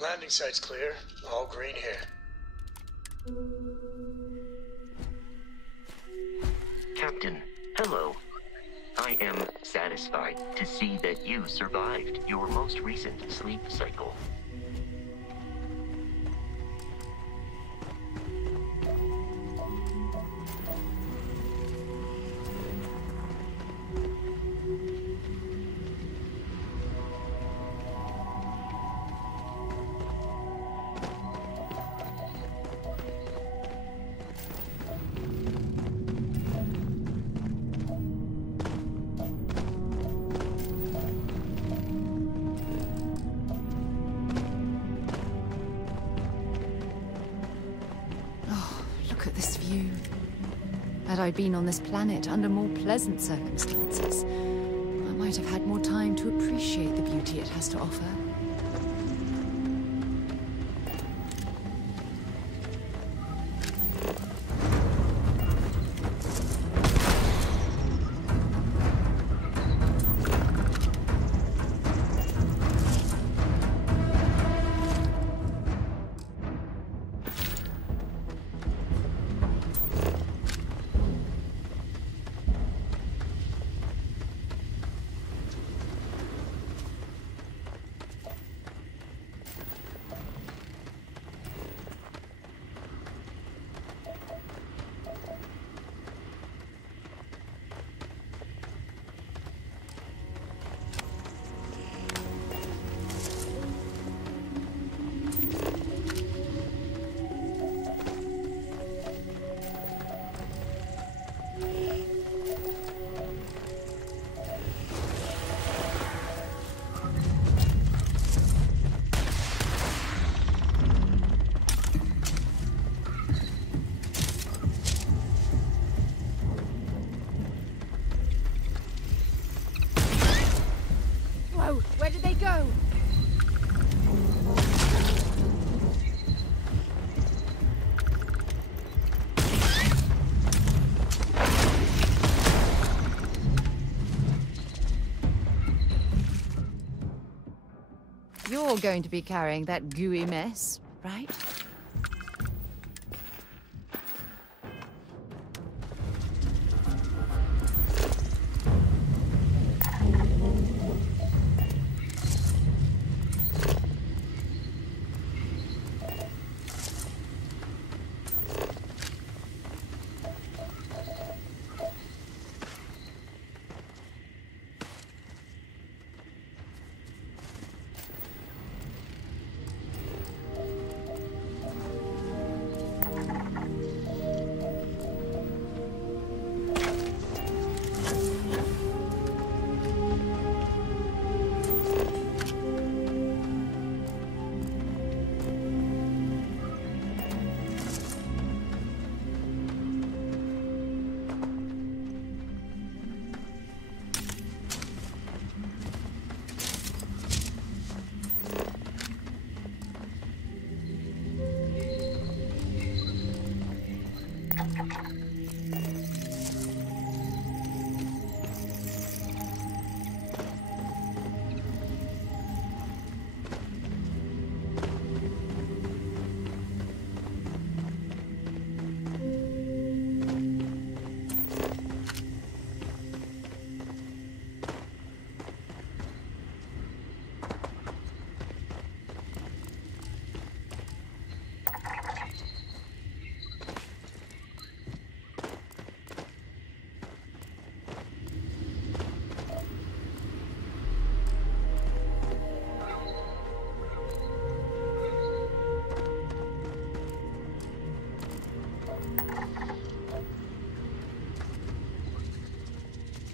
Landing site's clear. All green here. Captain, hello. I am satisfied to see that you survived your most recent sleep cycle. Had I been on this planet under more pleasant circumstances, I might have had more time to appreciate the beauty it has to offer. Where did they go? You're going to be carrying that gooey mess, right?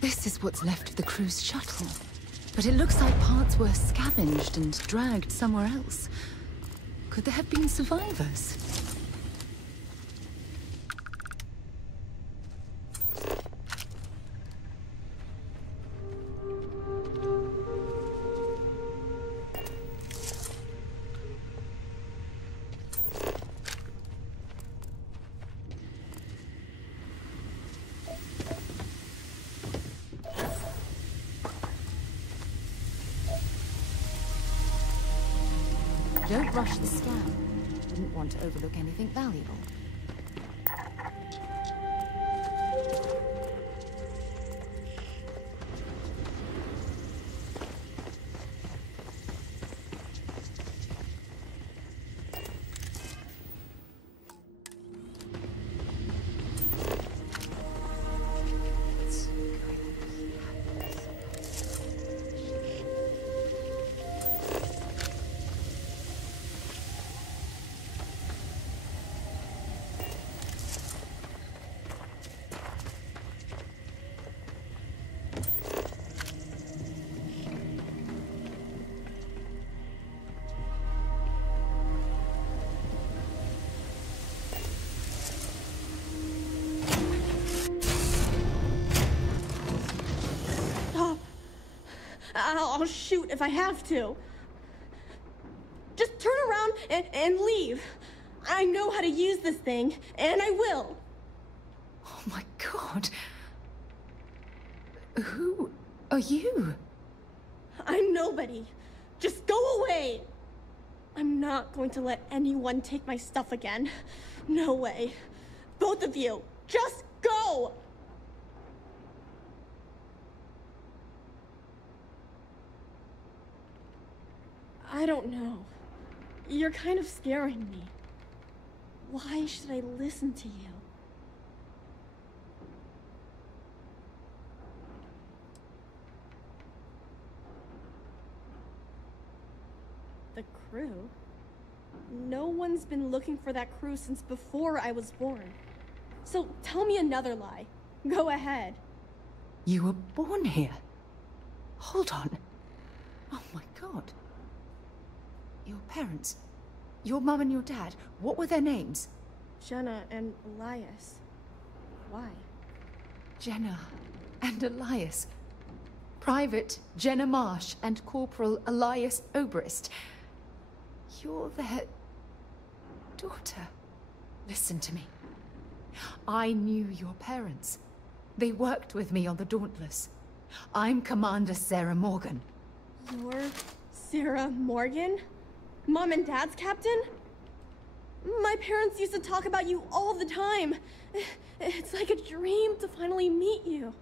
This is what's left of the cruise shuttle. But it looks like parts were scavenged and dragged somewhere else. Could there have been survivors? Don't rush the scan. Wouldn't want to overlook anything valuable. I'll shoot if I have to. Just turn around and leave. I know how to use this thing, and I will. Oh my god. Who are you? I'm nobody. Just go away. I'm not going to let anyone take my stuff again. No way. Both of you, just go! I don't know. You're kind of scaring me. Why should I listen to you? The crew? No one's been looking for that crew since before I was born. So tell me another lie. Go ahead. You were born here? Hold on. Oh my god. Your parents, your mum and your dad, what were their names? Jenna and Elias. Why? Jenna and Elias. Private Jenna Marsh and Corporal Elias Obrist. You're their daughter. Listen to me. I knew your parents. They worked with me on the Dauntless. I'm Commander Sarah Morgan. You're Sarah Morgan? Mom and Dad's captain? My parents used to talk about you all the time. It's like a dream to finally meet you.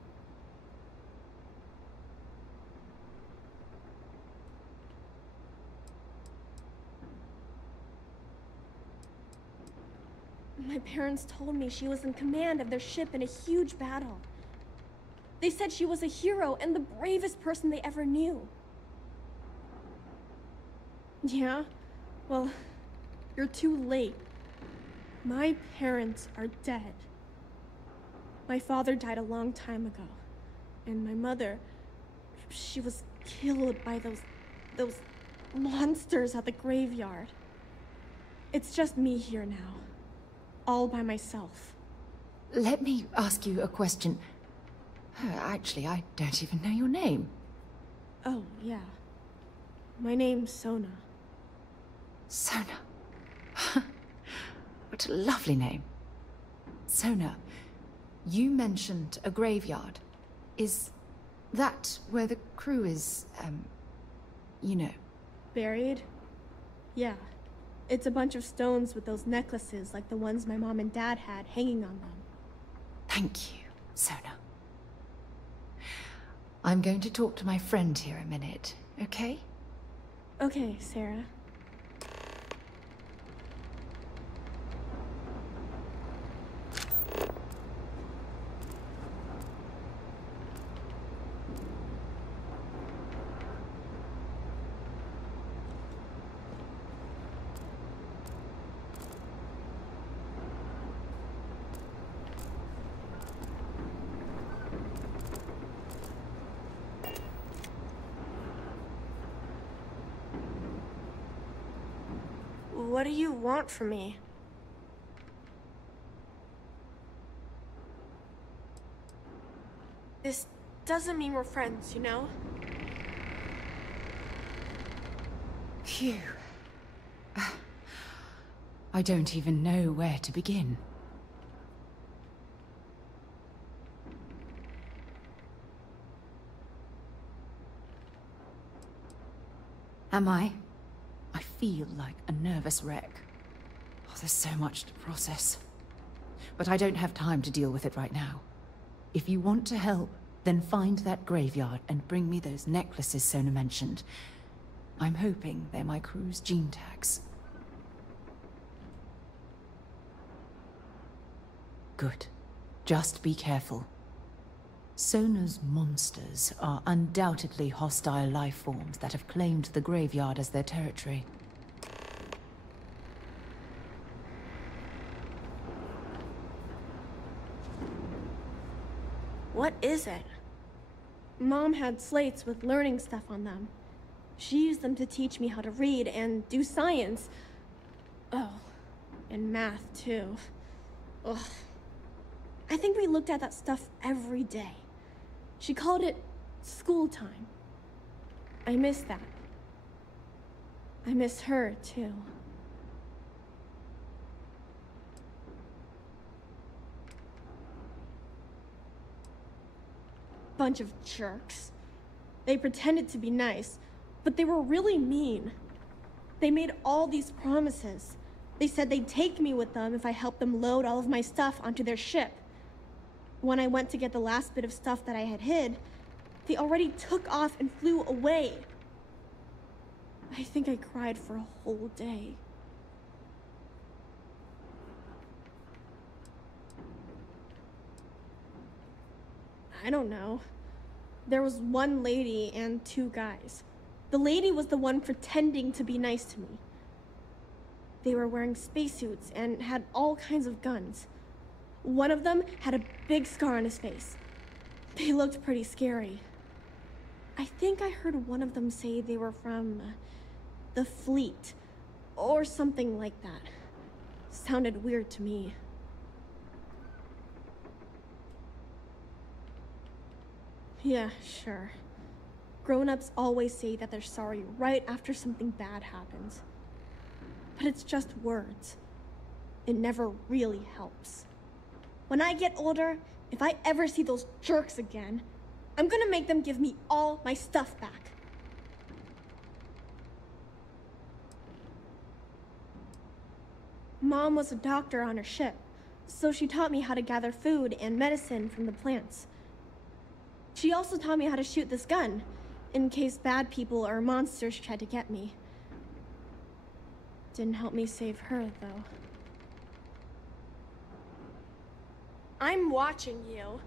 My parents told me she was in command of their ship in a huge battle. They said she was a hero and the bravest person they ever knew. Yeah? Well, you're too late. My parents are dead. My father died a long time ago. And my mother, she was killed by those monsters at the graveyard. It's just me here now. All by myself. Let me ask you a question. Actually, I don't even know your name. Oh, yeah. My name's Sona. Sona. What a lovely name. Sona, you mentioned a graveyard. Is that where the crew is, you know? Buried? Yeah. It's a bunch of stones with those necklaces like the ones my mom and dad had hanging on them. Thank you, Sona. I'm going to talk to my friend here a minute, okay? Okay, Sarah. What do you want from me? This doesn't mean we're friends, you know? Phew. I don't even know where to begin. I feel like a nervous wreck. Oh, there's so much to process. But I don't have time to deal with it right now. If you want to help, then find that graveyard and bring me those necklaces Sona mentioned. I'm hoping they're my crew's gene tags. Good. Just be careful. Sona's monsters are undoubtedly hostile life forms that have claimed the graveyard as their territory. What is it? Mom had slates with learning stuff on them. She used them to teach me how to read and do science. Oh, and math too. Ugh. I think we looked at that stuff every day. She called it school time. I miss that. I miss her too. Bunch of jerks. They pretended to be nice, but they were really mean. They made all these promises. They said they'd take me with them if I helped them load all of my stuff onto their ship. When I went to get the last bit of stuff that I had hid, they already took off and flew away. I think I cried for a whole day. I don't know. There was one lady and two guys. The lady was the one pretending to be nice to me. They were wearing spacesuits and had all kinds of guns. One of them had a big scar on his face. They looked pretty scary. I think I heard one of them say they were from the fleet, or something like that. Sounded weird to me. Yeah, sure. Grown-ups always say that they're sorry right after something bad happens. But it's just words. It never really helps. When I get older, if I ever see those jerks again, I'm gonna make them give me all my stuff back. Mom was a doctor on her ship, so she taught me how to gather food and medicine from the plants. She also taught me how to shoot this gun, in case bad people or monsters tried to get me. Didn't help me save her, though. I'm watching you.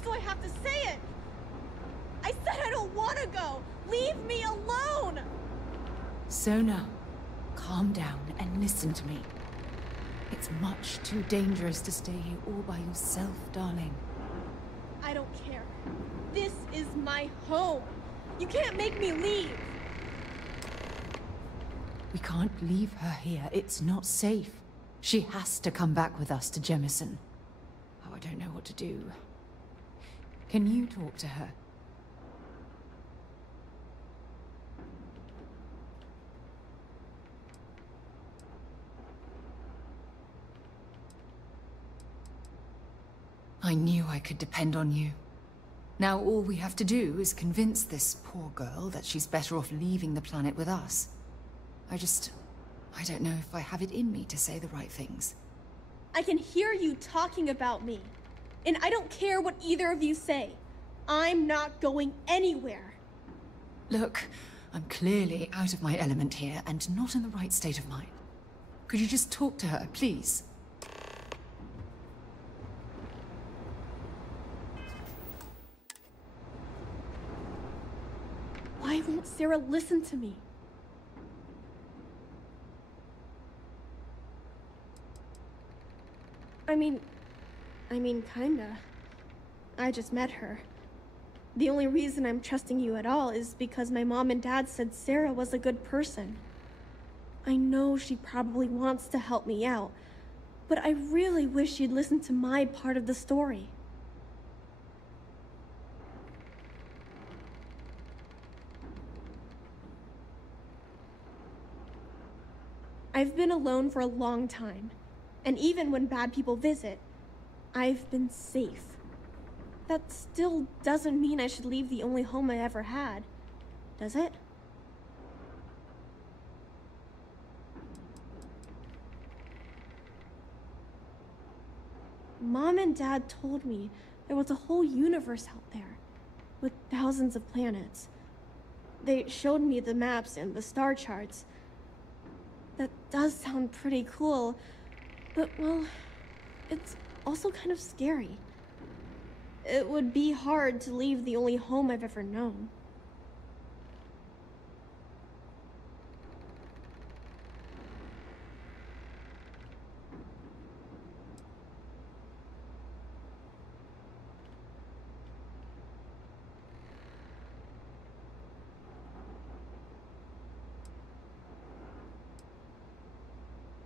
times do I have to say it? I said I don't want to go! Leave me alone! Sona, calm down and listen to me. It's much too dangerous to stay here all by yourself, darling. I don't care. This is my home. You can't make me leave. We can't leave her here. It's not safe. She has to come back with us to Jemison. Oh, I don't know what to do. Can you talk to her? I knew I could depend on you. Now all we have to do is convince this poor girl that she's better off leaving the planet with us. I don't know if I have it in me to say the right things. I can hear you talking about me. And I don't care what either of you say. I'm not going anywhere. Look, I'm clearly out of my element here and not in the right state of mind. Could you just talk to her, please? Why won't Sarah listen to me? I mean, kinda. I just met her. The only reason I'm trusting you at all is because my mom and dad said Sarah was a good person. I know she probably wants to help me out, but I really wish she'd listen to my part of the story. I've been alone for a long time, and even when bad people visit, I've been safe. That still doesn't mean I should leave the only home I ever had, does it? Mom and Dad told me there was a whole universe out there, with thousands of planets. They showed me the maps and the star charts. That does sound pretty cool, but, well, it's also kind of scary. It would be hard to leave the only home I've ever known.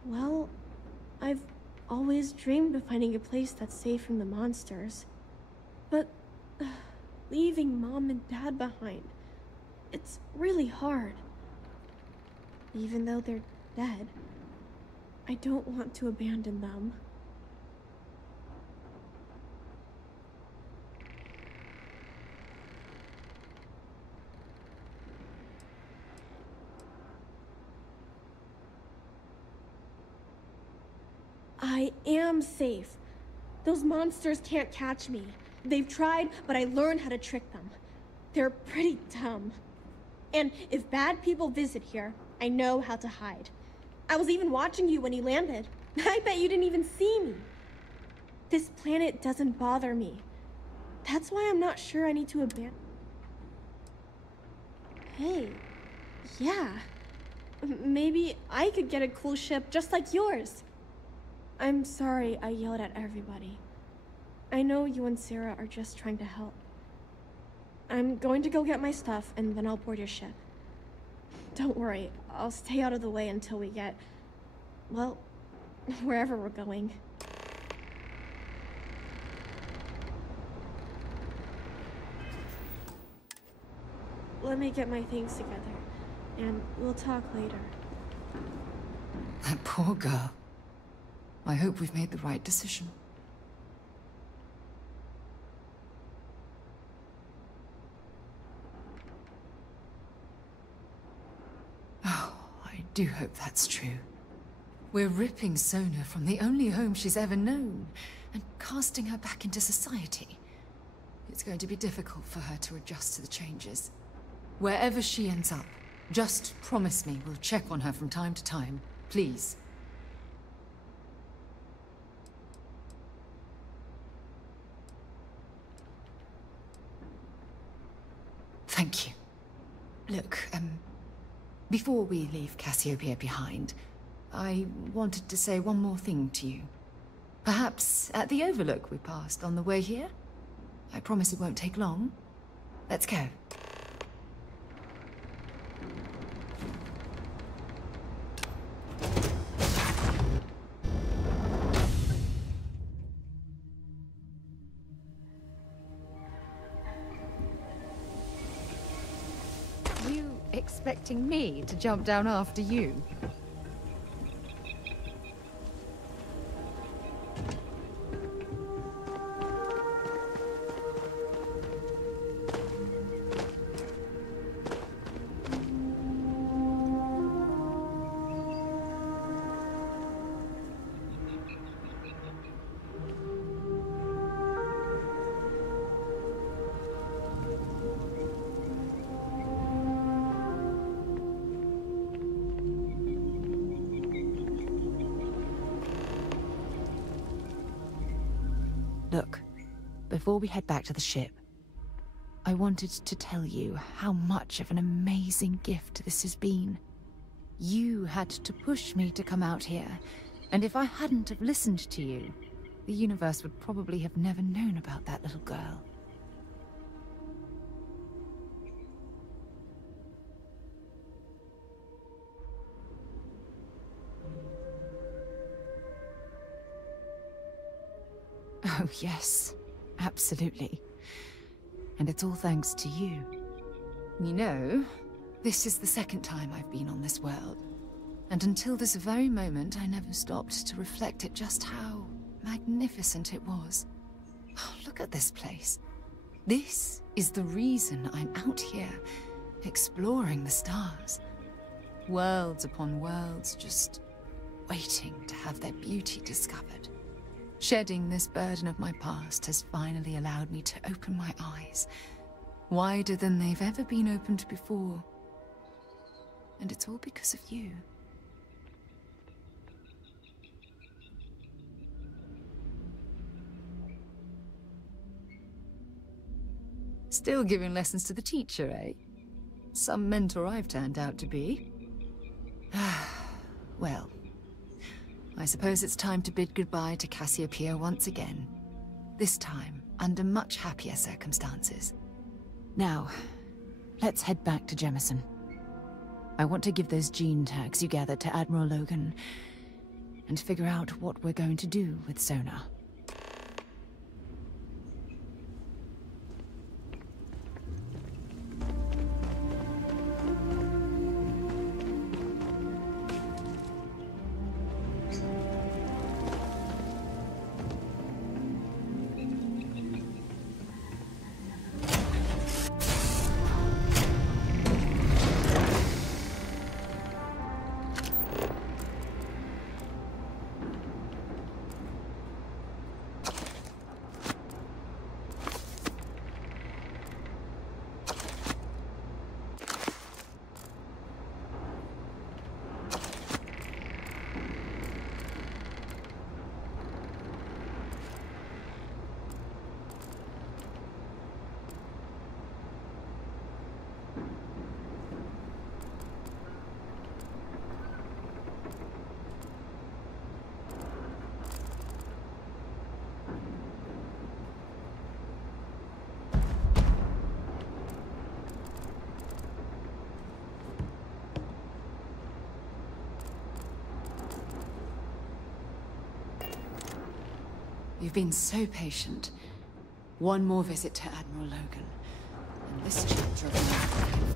Well, I've always dreamed of finding a place that's safe from the monsters. But leaving Mom and Dad behind, it's really hard. Even though they're dead, I don't want to abandon them. I am safe. Those monsters can't catch me. They've tried, but I learned how to trick them. They're pretty dumb. And if bad people visit here, I know how to hide. I was even watching you when you landed. I bet you didn't even see me. This planet doesn't bother me. That's why I'm not sure I need to abandon... Hey, yeah. Maybe I could get a cool ship just like yours. I'm sorry I yelled at everybody. I know you and Sarah are just trying to help. I'm going to go get my stuff, and then I'll board your ship. Don't worry, I'll stay out of the way until we get... well, wherever we're going. Let me get my things together, and we'll talk later. That poor girl. I hope we've made the right decision. Oh, I do hope that's true. We're ripping Sona from the only home she's ever known and casting her back into society. It's going to be difficult for her to adjust to the changes. Wherever she ends up, just promise me we'll check on her from time to time, please. Thank you. Look, before we leave Cassiopeia behind, I wanted to say one more thing to you. Perhaps at the overlook we passed on the way here? I promise it won't take long. Let's go. You expecting me to jump down after you? Look, before we head back to the ship, I wanted to tell you how much of an amazing gift this has been. You had to push me to come out here, and if I hadn't have listened to you, the universe would probably have never known about that little girl. Oh, yes. Absolutely. And it's all thanks to you. You know, this is the second time I've been on this world. And until this very moment, I never stopped to reflect at just how magnificent it was. Oh, look at this place. This is the reason I'm out here, exploring the stars. Worlds upon worlds, just waiting to have their beauty discovered. Shedding this burden of my past has finally allowed me to open my eyes, wider than they've ever been opened before. And it's all because of you. Still giving lessons to the teacher, eh? Some mentor I've turned out to be. Well, I suppose it's time to bid goodbye to Cassiopeia once again. This time, under much happier circumstances. Now, let's head back to Jemison. I want to give those gene tags you gathered to Admiral Logan, and figure out what we're going to do with Sona. You've been so patient. One more visit to Admiral Logan, and this chapter of my life.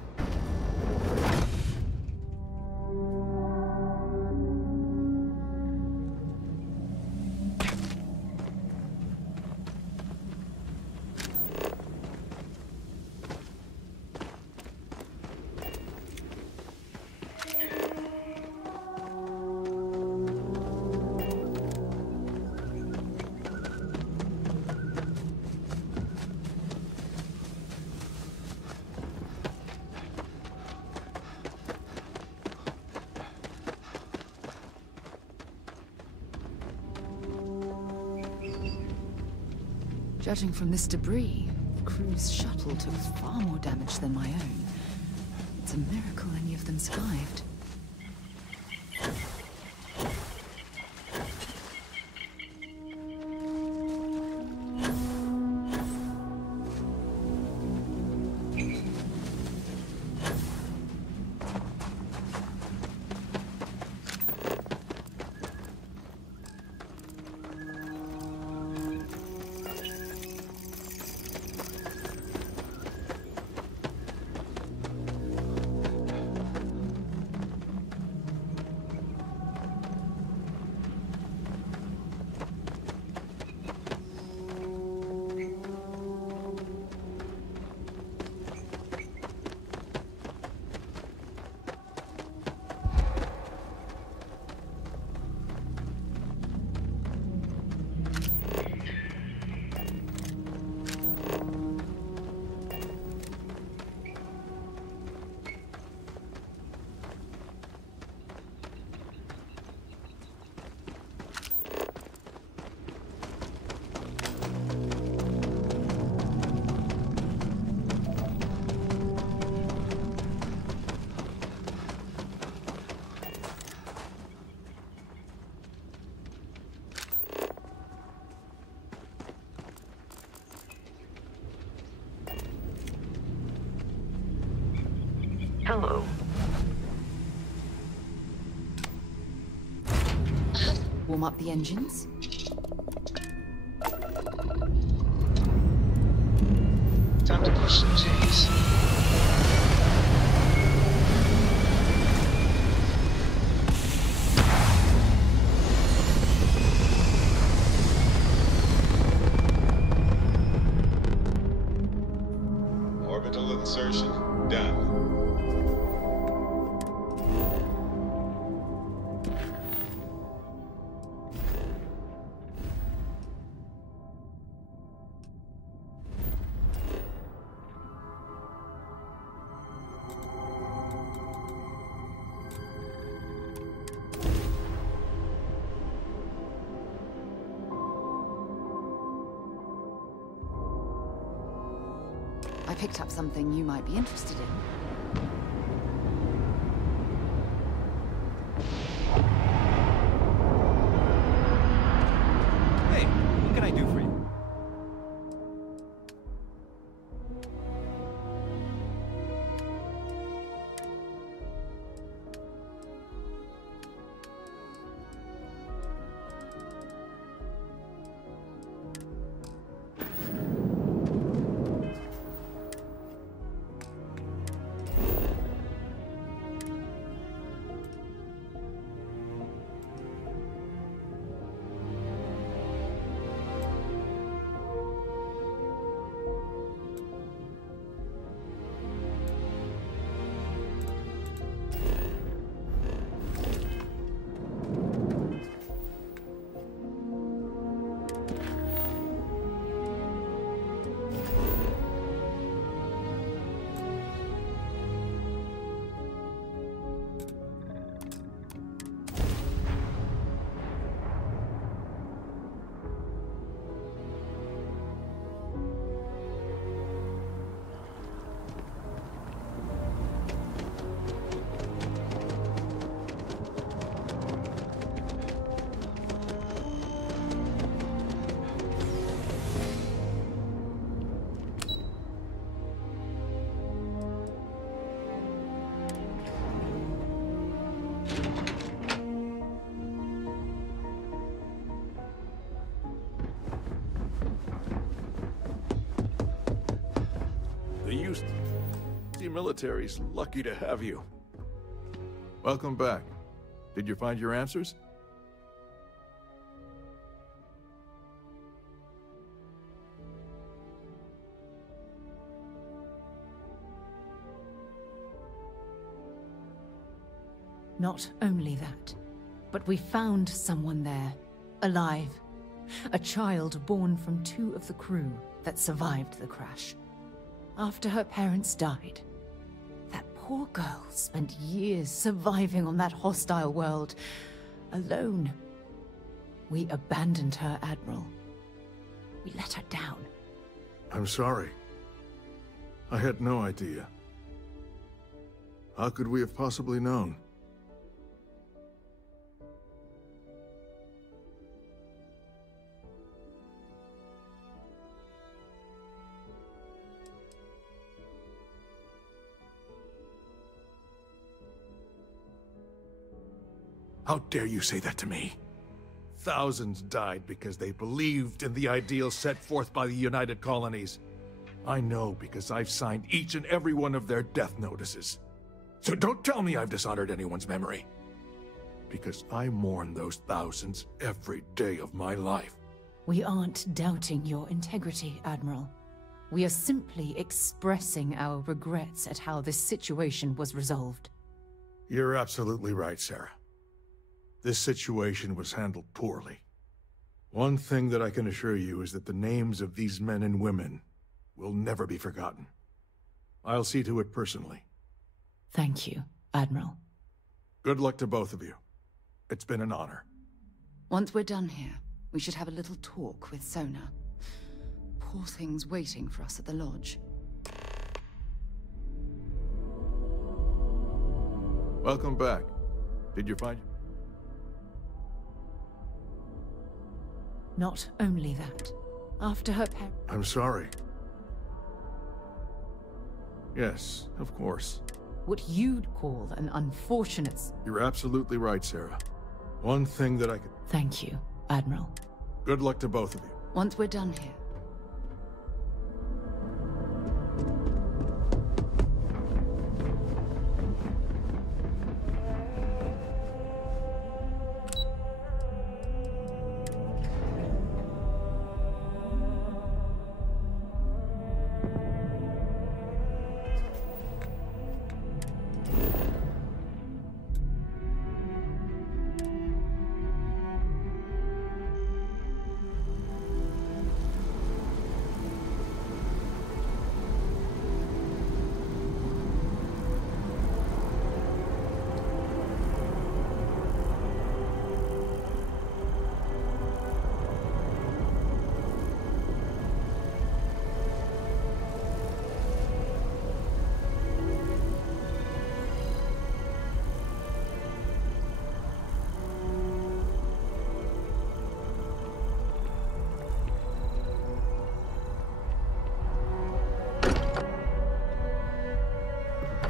Judging from this debris, the crew's shuttle took far more damage than my own. It's a miracle any of them survived. Hello. Warm up the engines. Time to push some G's. Orbital insertion done. I picked up something you might be interested in. Hey, what can I do for you? The military's lucky to have you. Welcome back. Did you find your answers? Not only that, but we found someone there, alive. A child born from 2 of the crew that survived the crash. After her parents died, that poor girl spent years surviving on that hostile world, alone. We abandoned her, Admiral. We let her down. I'm sorry. I had no idea. How could we have possibly known? How dare you say that to me? Thousands died because they believed in the ideals set forth by the United Colonies. I know because I've signed each and every one of their death notices. So don't tell me I've dishonored anyone's memory. Because I mourn those thousands every day of my life. We aren't doubting your integrity, Admiral. We are simply expressing our regrets at how this situation was resolved. You're absolutely right, Sarah. This situation was handled poorly. One thing that I can assure you is that the names of these men and women will never be forgotten. I'll see to it personally. Thank you, Admiral. Good luck to both of you. It's been an honor. Once we're done here, we should have a little talk with Sona. Poor thing's waiting for us at the lodge. Welcome back. Did you find... Not only that, after her I'm sorry. Yes, of course. what you'd call an unfortunate... You're absolutely right, Sarah. One thing that I could... Thank you, Admiral. Good luck to both of you. Once we're done here,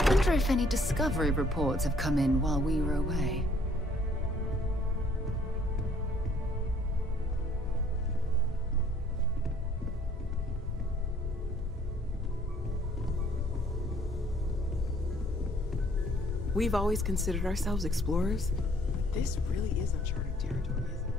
I wonder if any discovery reports have come in while we were away. We've always considered ourselves explorers, but this really is uncharted territory, isn't it?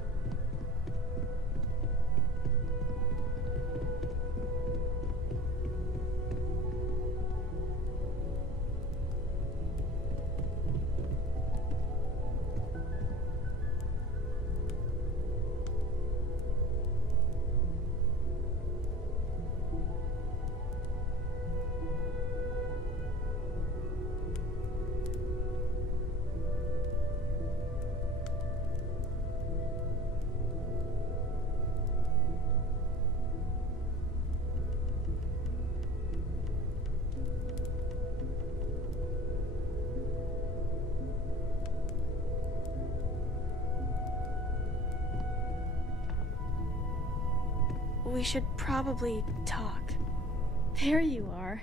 We should probably talk. There you are.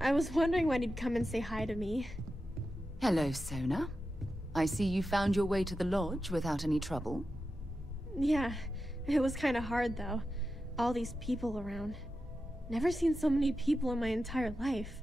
I was wondering when you'd come and say hi to me. Hello, Sona. I see you found your way to the lodge without any trouble. Yeah, it was kind of hard though. All these people around. Never seen so many people in my entire life.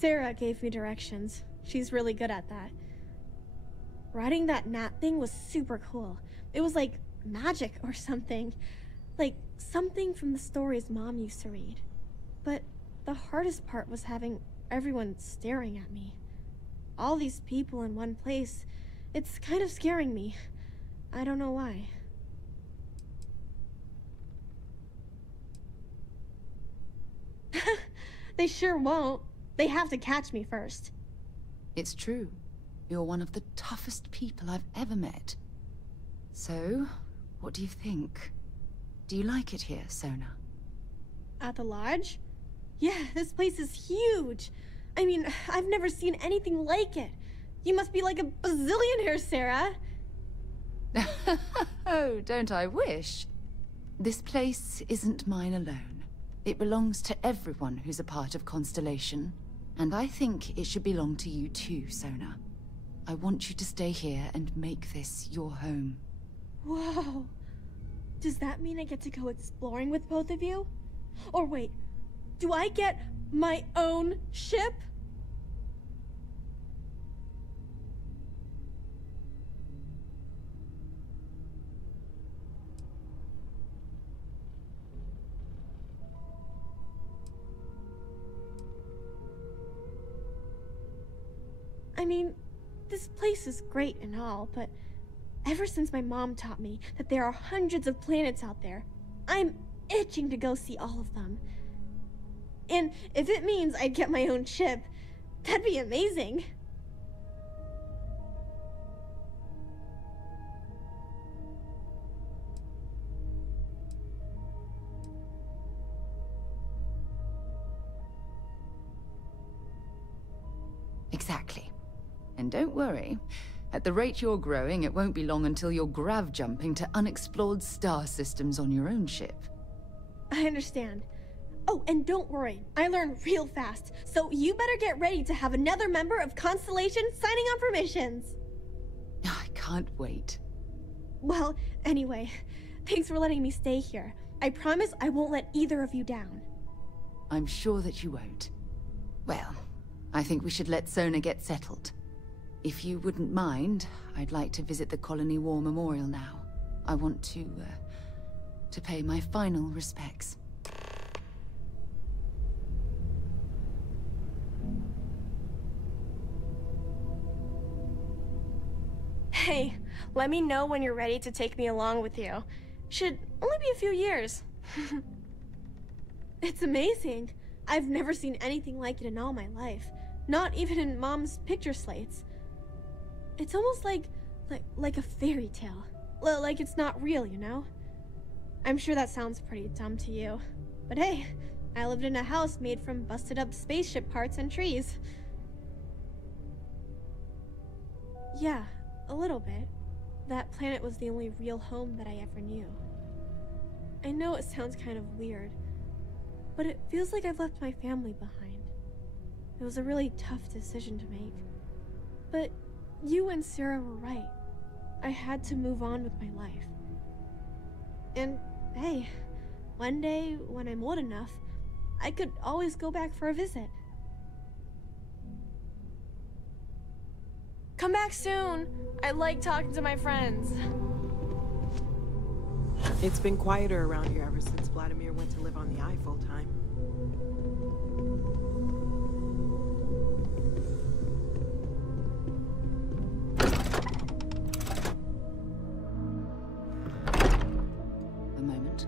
Sarah gave me directions. She's really good at that. Riding that gnat thing was super cool. It was like magic or something. Like something from the stories Mom used to read. But the hardest part was having everyone staring at me. All these people in one place, it's kind of scaring me. I don't know why. They sure won't. They have to catch me first. It's true. You're one of the toughest people I've ever met. So, what do you think? Do you like it here, Sona? At the lodge? Yeah, this place is huge. I mean, I've never seen anything like it. You must be like a bazillionaire, Sarah. Oh, don't I wish? This place isn't mine alone. It belongs to everyone who's a part of Constellation. And I think it should belong to you too, Sona. I want you to stay here and make this your home. Whoa. Does that mean I get to go exploring with both of you? Or wait, do I get my own ship? I mean, this place is great and all, but ever since my mom taught me that there are hundreds of planets out there, I'm itching to go see all of them. And if it means I get my own ship, that'd be amazing. Exactly. And don't worry, at the rate you're growing, it won't be long until you're grav jumping to unexplored star systems on your own ship. I understand. Oh, and don't worry, I learn real fast, so you better get ready to have another member of Constellation signing on for missions. I can't wait. Well, anyway, thanks for letting me stay here. I promise I won't let either of you down. I'm sure that you won't. Well, I think we should let Sona get settled. If you wouldn't mind, I'd like to visit the Colony War Memorial now. I want to pay my final respects. Hey, let me know when you're ready to take me along with you. Should only be a few years. It's amazing. I've never seen anything like it in all my life. Not even in Mom's picture slates. It's almost like a fairy tale. Like it's not real, you know? I'm sure that sounds pretty dumb to you. But hey, I lived in a house made from busted up spaceship parts and trees. Yeah, a little bit. That planet was the only real home that I ever knew. I know it sounds kind of weird, but it feels like I've left my family behind. It was a really tough decision to make. But you and Sarah were right. I had to move on with my life. And hey, one day when I'm old enough, I could always go back for a visit. Come back soon. I like talking to my friends. It's been quieter around here ever since Vladimir went to live on the Eye full time. A moment.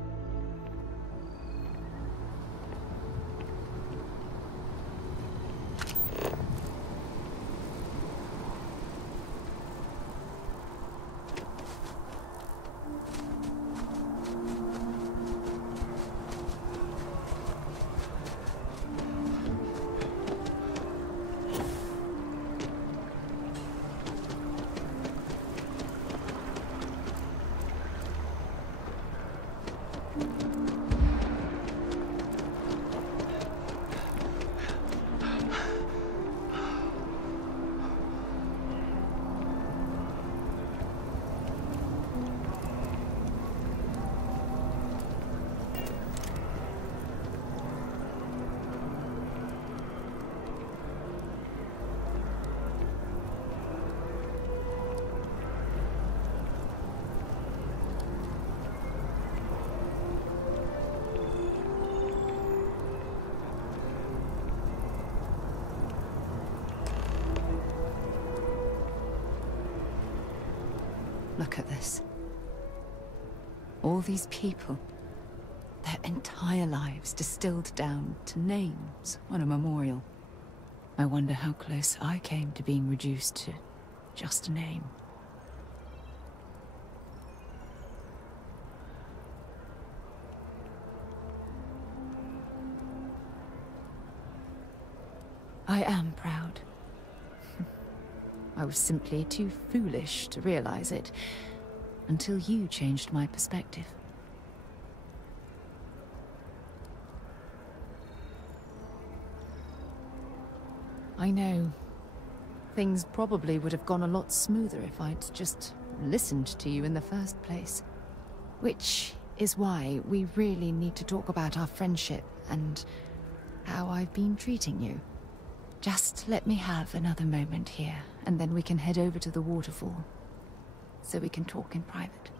Look at this. All these people. Their entire lives distilled down to names on a memorial. I wonder how close I came to being reduced to just a name. I am proud. I was simply too foolish to realize it until you changed my perspective. I know. Things probably would have gone a lot smoother if I'd just listened to you in the first place. Which is why we really need to talk about our friendship and how I've been treating you. Just let me have another moment here, and then we can head over to the waterfall, so we can talk in private.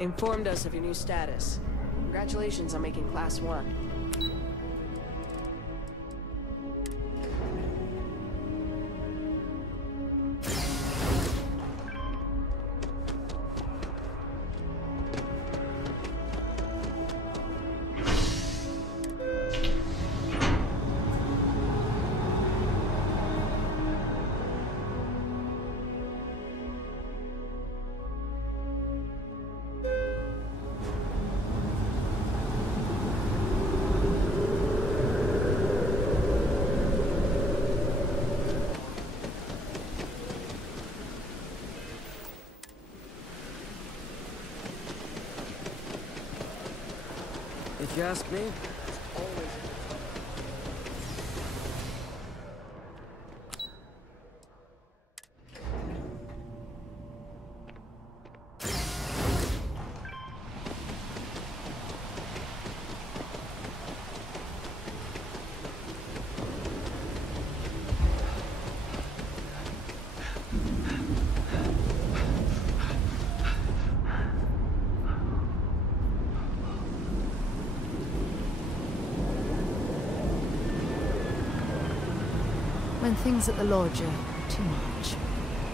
Informed us of your new status. Congratulations on making Class 1. If you ask me, it's always... When things at the lodge are too much,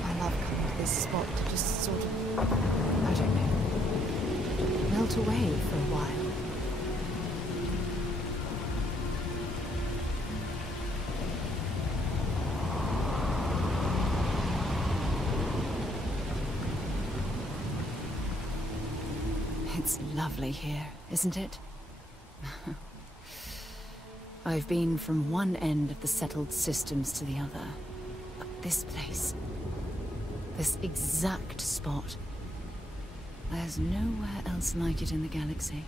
I love coming to this spot to just sort of, I don't know, melt away for a while. It's lovely here, isn't it? I've been from one end of the settled systems to the other. But this place, this exact spot, there's nowhere else like it in the galaxy.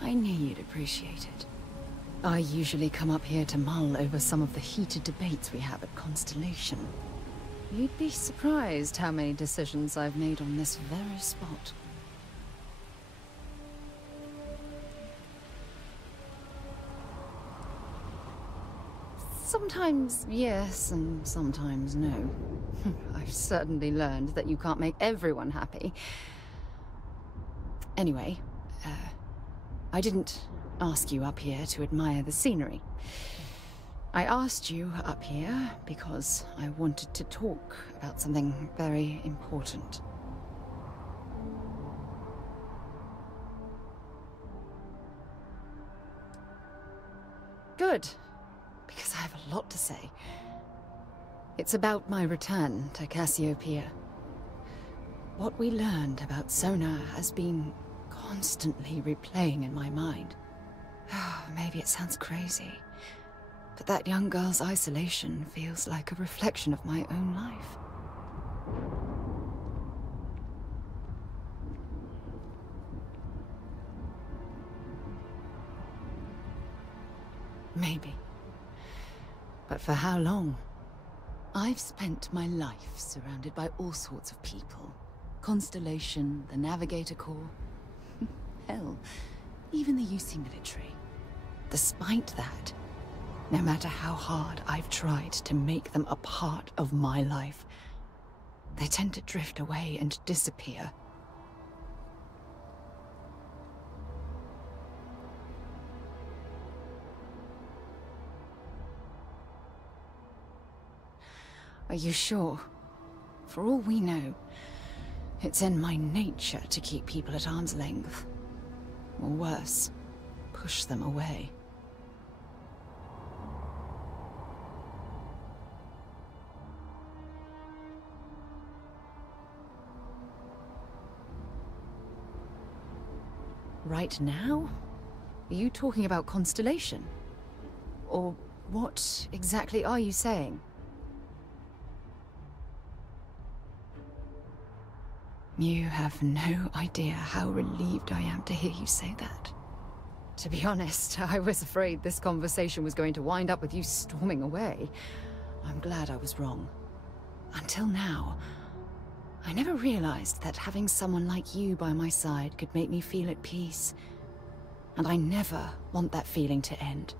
I knew you'd appreciate it. I usually come up here to mull over some of the heated debates we have at Constellation. You'd be surprised how many decisions I've made on this very spot. Sometimes yes, and sometimes no. I've certainly learned that you can't make everyone happy. Anyway, I didn't ask you up here to admire the scenery. I asked you up here because I wanted to talk about something very important. Good, because I have a lot to say. It's about my return to Cassiopeia. What we learned about Sona has been constantly replaying in my mind. Maybe it sounds crazy, But that young girl's isolation feels like a reflection of my own life. Maybe. But for how long? I've spent my life surrounded by all sorts of people. Constellation, the Navigator Corps. Hell, even the UC military. Despite that, no matter how hard I've tried to make them a part of my life, they tend to drift away and disappear. Are you sure? For all we know, it's in my nature to keep people at arm's length. Or worse, push them away. Right now? Are you talking about Constellation? Or what exactly are you saying? You have no idea how relieved I am to hear you say that. To be honest, I was afraid this conversation was going to wind up with you storming away. I'm glad I was wrong. Until now, I never realized that having someone like you by my side could make me feel at peace. And I never want that feeling to end.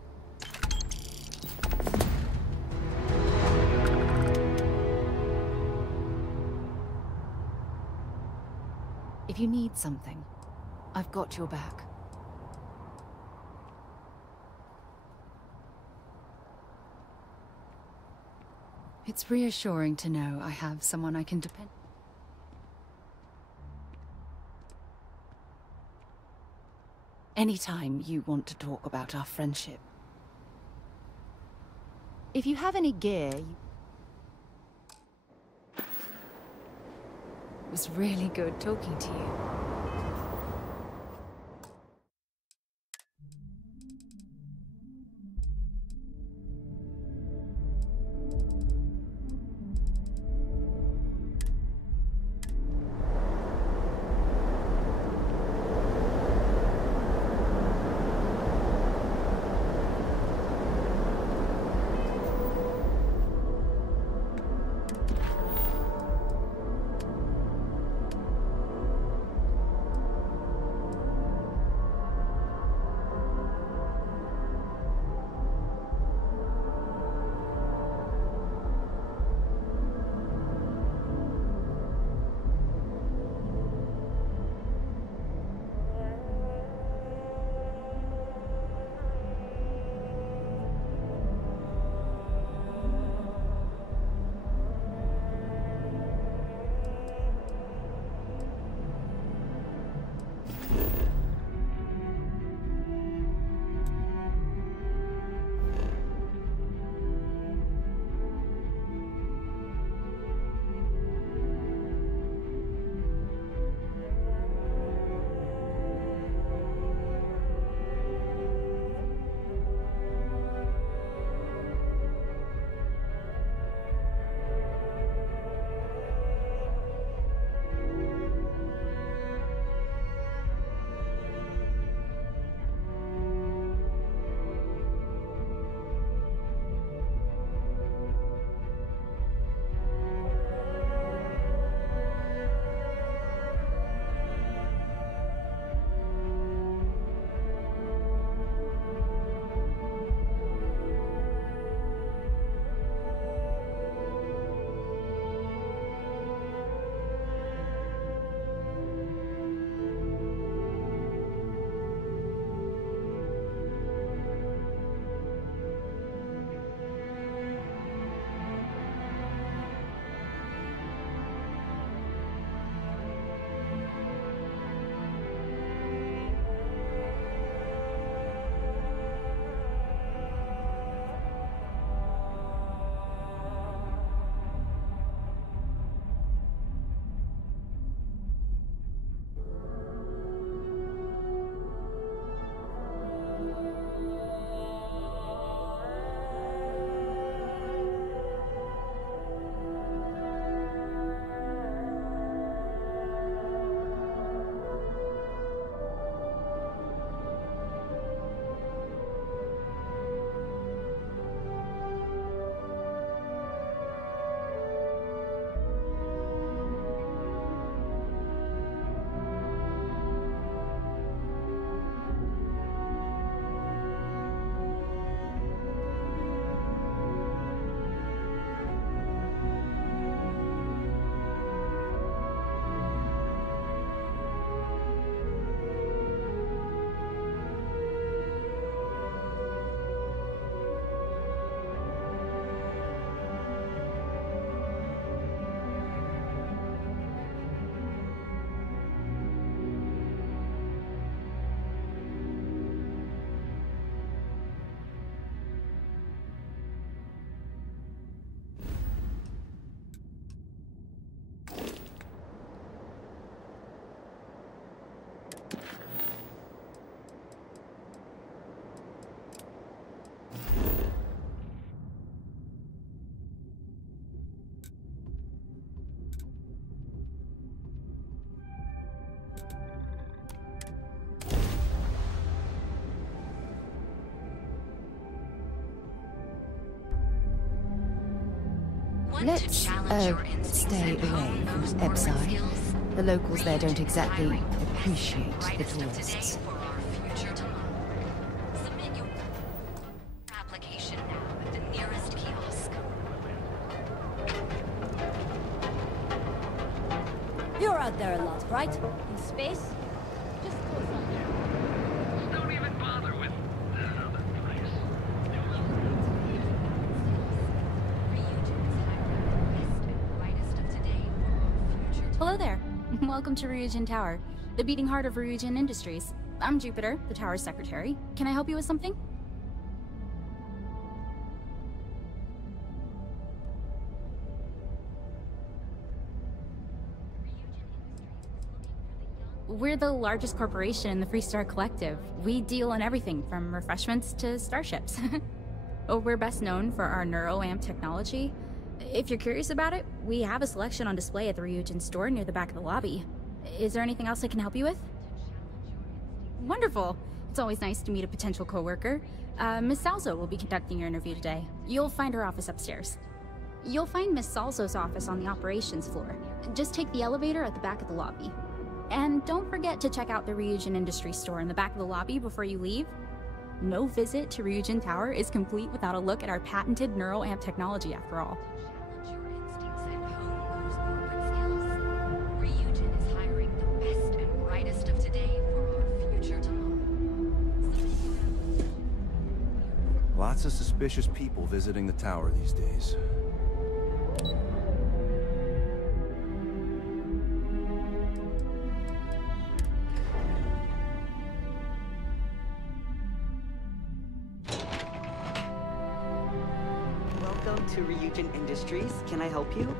If you need something, I've got your back. It's reassuring to know I have someone I can depend on. Anytime you want to talk about our friendship. If you have any gear, It was really good talking to you. Let's, stay away from Ebside. The locals there don't exactly appreciate the tourists. Submit your application now at the nearest kiosk. You're out there a lot, right? In space? Just go somewhere. Don't even bother with that other place. Hello there. Welcome to RYZEN Tower, the beating heart of RYZEN Industries. I'm Jupiter, the tower's secretary. Can I help you with something? We're the largest corporation in the Freestar Collective. We deal in everything from refreshments to starships. Oh, we're best known for our NeuroAmp technology. If you're curious about it, we have a selection on display at the RYZEN store near the back of the lobby. Is there anything else I can help you with? Wonderful. It's always nice to meet a potential coworker. Miss Salzo will be conducting your interview today. You'll find her office upstairs. You'll find Miss Salzo's office on the operations floor. Just take the elevator at the back of the lobby. And don't forget to check out the RYZEN Industries store in the back of the lobby before you leave. No visit to RYZEN Tower is complete without a look at our patented NeuroAmp technology, after all. RYZEN is hiring the best and brightest of today for our future tomorrow. Lots of suspicious people visiting the tower these days. Welcome to RYZEN Industries. Can I help you?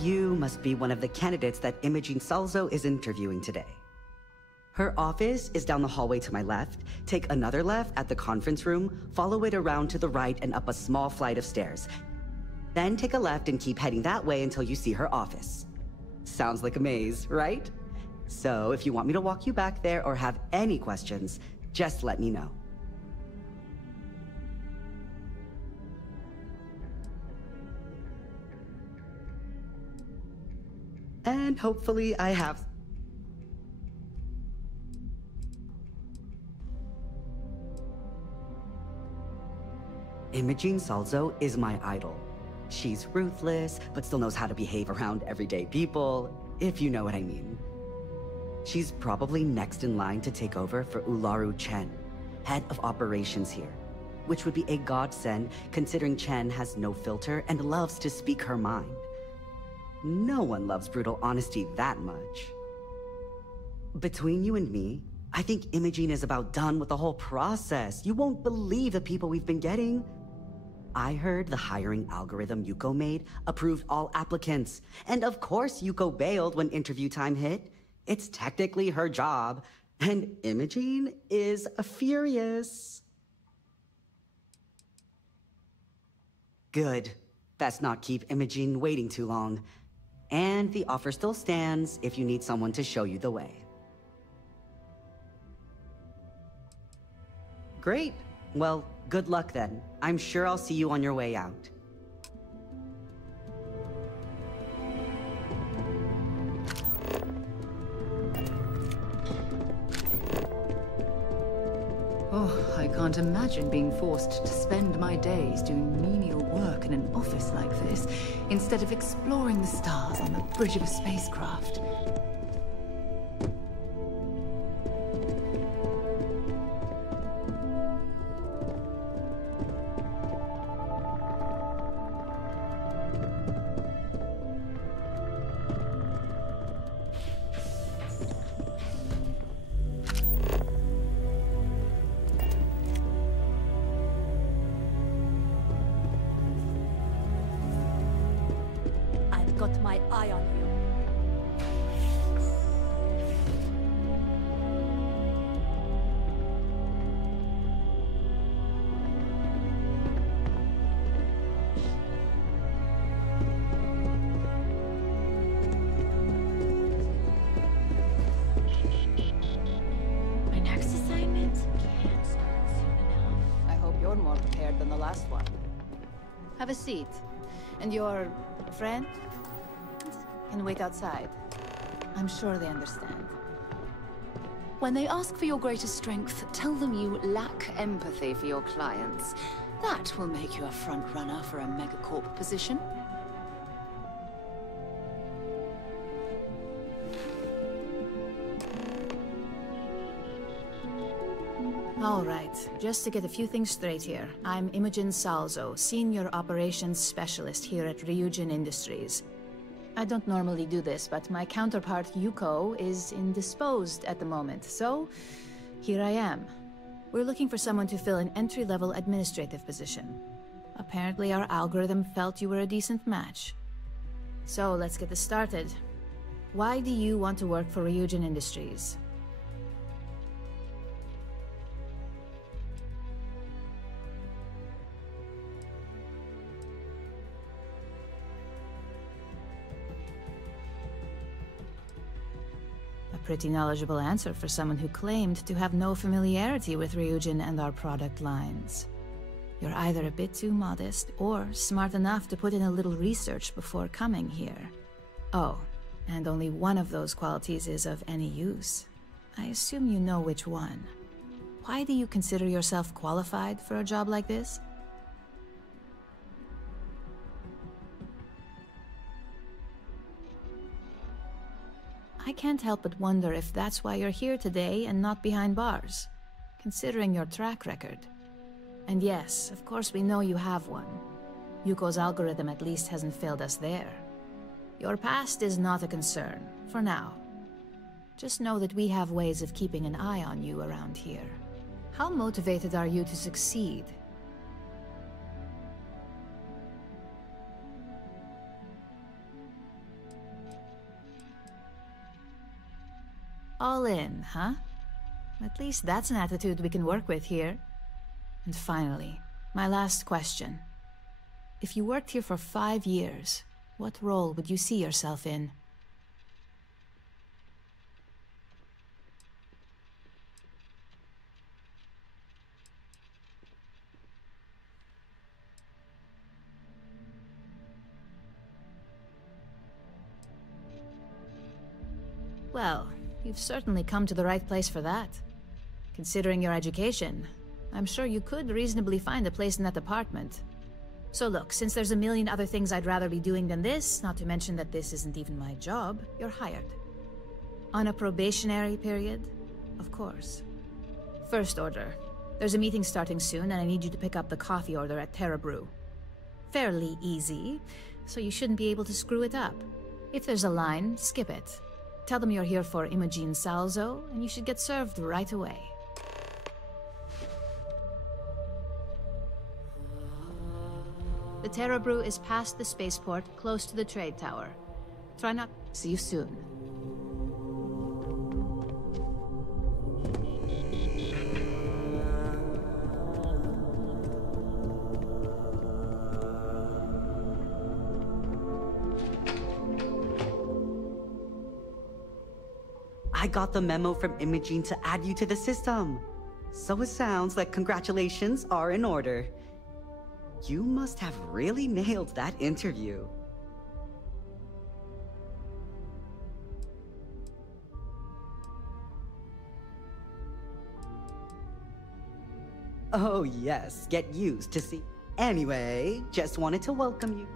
You must be one of the candidates that Imogene Salzo is interviewing today. Her office is down the hallway to my left. Take another left at the conference room, follow it around to the right and up a small flight of stairs. Then take a left and keep heading that way until you see her office. Sounds like a maze, right? So if you want me to walk you back there or have any questions, just let me know. And hopefully I have... Imogene Salzo is my idol. She's ruthless, but still knows how to behave around everyday people, if you know what I mean. She's probably next in line to take over for Ularu Chen, head of operations here, which would be a godsend considering Chen has no filter and loves to speak her mind. No one loves brutal honesty that much. Between you and me, I think Imogene is about done with the whole process. You won't believe the people we've been getting. I heard the hiring algorithm Yuko made approved all applicants. And of course Yuko bailed when interview time hit. It's technically her job. And Imogene is furious. Good. Best not keep Imogene waiting too long. And the offer still stands if you need someone to show you the way. Great. Well, good luck then. I'm sure I'll see you on your way out. Oh, I can't imagine being forced to spend my days doing menial work in an office like this, instead of exploring the stars on the bridge of a spacecraft. Got my eye on you. compared than the last one. Have a seat. And your friend can wait outside. I'm sure they understand. When they ask for your greatest strength, tell them you lack empathy for your clients. That will make you a front-runner for a megacorp position. All right, just to get a few things straight here. I'm Imogen Salzo, Senior Operations Specialist here at RYZEN Industries. I don't normally do this, but my counterpart, Yuko, is indisposed at the moment, so here I am. We're looking for someone to fill an entry-level administrative position. Apparently our algorithm felt you were a decent match. So let's get this started. Why do you want to work for RYZEN Industries? Pretty knowledgeable answer for someone who claimed to have no familiarity with RYZEN and our product lines. You're either a bit too modest, or smart enough to put in a little research before coming here. Oh, and only one of those qualities is of any use. I assume you know which one. Why do you consider yourself qualified for a job like this? I can't help but wonder if that's why you're here today and not behind bars, considering your track record. And yes, of course we know you have one. Yuko's algorithm at least hasn't failed us there. Your past is not a concern, for now. Just know that we have ways of keeping an eye on you around here. How motivated are you to succeed? All in, huh? At least that's an attitude we can work with here. And finally, my last question. If you worked here for 5 years, what role would you see yourself in? Well, you've certainly come to the right place for that. Considering your education, I'm sure you could reasonably find a place in that department. So look, since there's a million other things I'd rather be doing than this, not to mention that this isn't even my job, you're hired. On a probationary period, of course. First order. There's a meeting starting soon, and I need you to pick up the coffee order at Terra Brew. Fairly easy, so you shouldn't be able to screw it up. If there's a line, skip it. Tell them you're here for Imogen Salzo, and you should get served right away. The Terra Brew is past the spaceport, close to the trade tower. Try not... See you soon. I got the memo from Imogen to add you to the system. So it sounds like congratulations are in order. You must have really nailed that interview. Oh yes, get used to see. Anyway, just wanted to welcome you.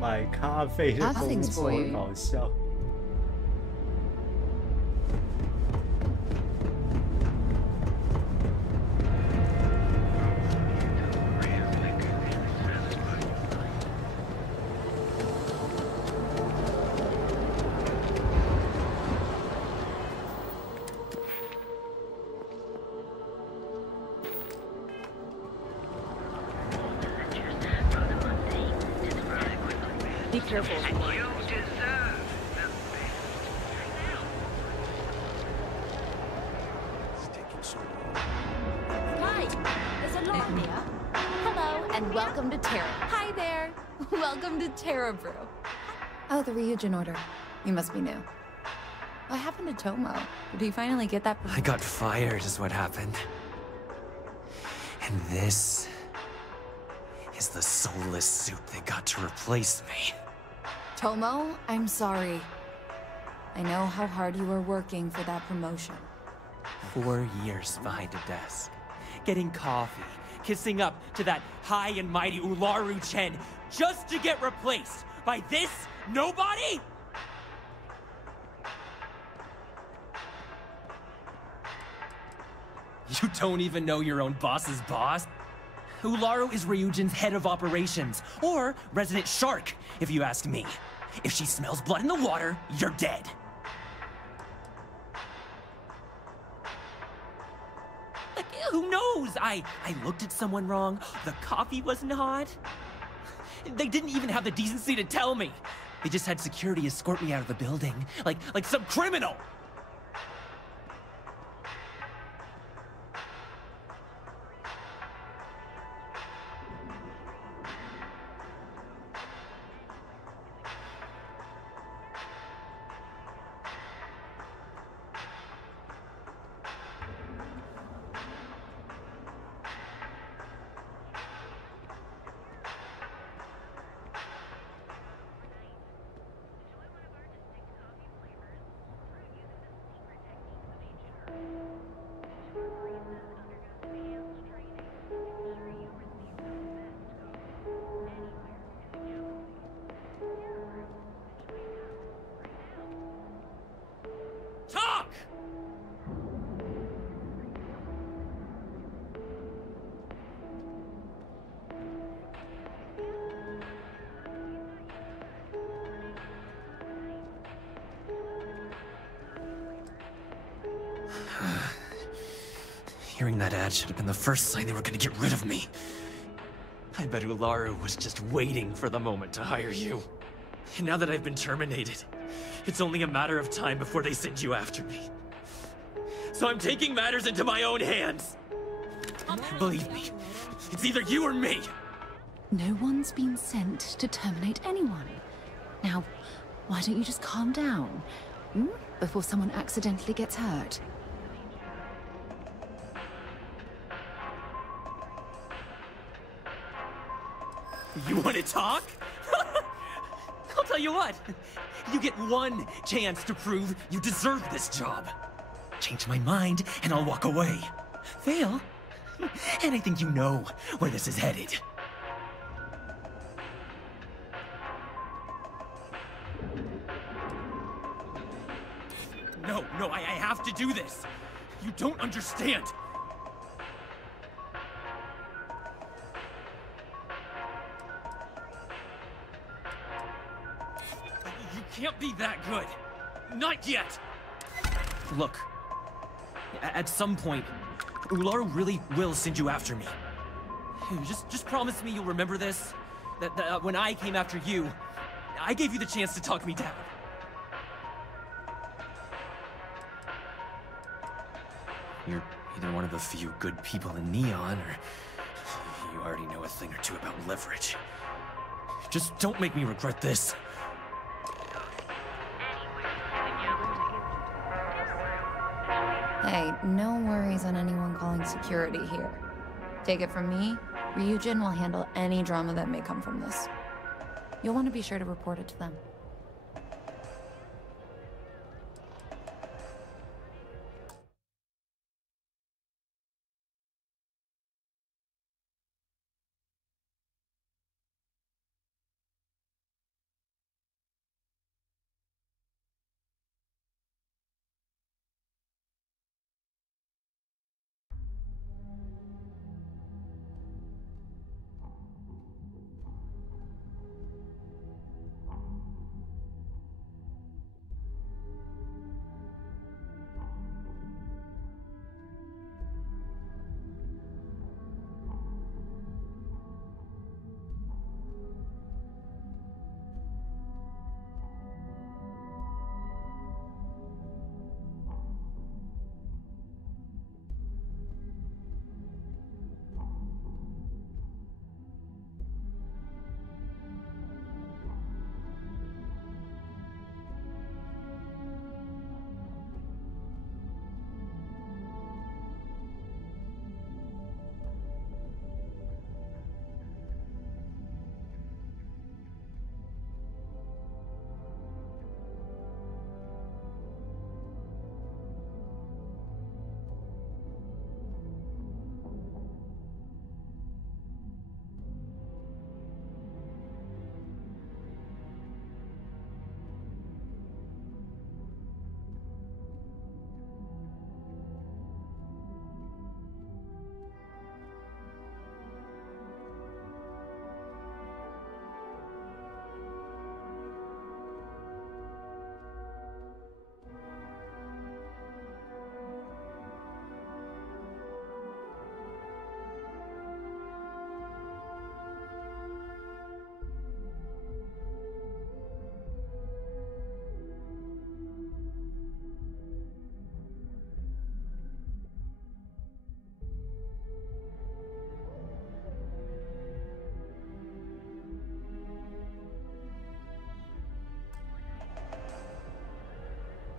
买咖啡的动作搞笑。Be careful. Hi, is it Lavia? Hello, and welcome to Terra. Hi there. Welcome to Terra Brew. Oh, the Ryujin order. You must be new. What happened to Tomo? Did he finally get that? I got fired is what happened. And this is the soulless suit they got to replace me. Tomo, I'm sorry. I know how hard you were working for that promotion. 4 years behind a desk, getting coffee, kissing up to that high and mighty Ularu Chen, just to get replaced by this nobody? You don't even know your own boss's boss? Ularu is Ryujin's head of operations, or resident shark, if you ask me. If she smells blood in the water, you're dead. Like, who knows? I looked at someone wrong, the coffee wasn't hot. They didn't even have the decency to tell me. They just had security escort me out of the building, like some criminal. Talk! Hearing that ad should have been the first sign they were gonna get rid of me. I bet Ularu was just waiting for the moment to hire you. And now that I've been terminated, it's only a matter of time before they send you after me. So I'm taking matters into my own hands. Believe me, it's either you or me. No one's been sent to terminate anyone. Now, why don't you just calm down? Before someone accidentally gets hurt. You want to talk? I'll tell you what. You get one chance to prove you deserve this job. Change my mind, and I'll walk away. Fail, and I think you know where this is headed. No, I have to do this. You don't understand. You can't be that good. Not yet. Look, at some point, Ularu really will send you after me. Just promise me you'll remember this. That when I came after you, I gave you the chance to talk me down. You're either one of the few good people in Neon, or you already know a thing or two about leverage. Just don't make me regret this. Hey, no worries on anyone calling security here. Take it from me, Ryujin will handle any drama that may come from this. You'll want to be sure to report it to them.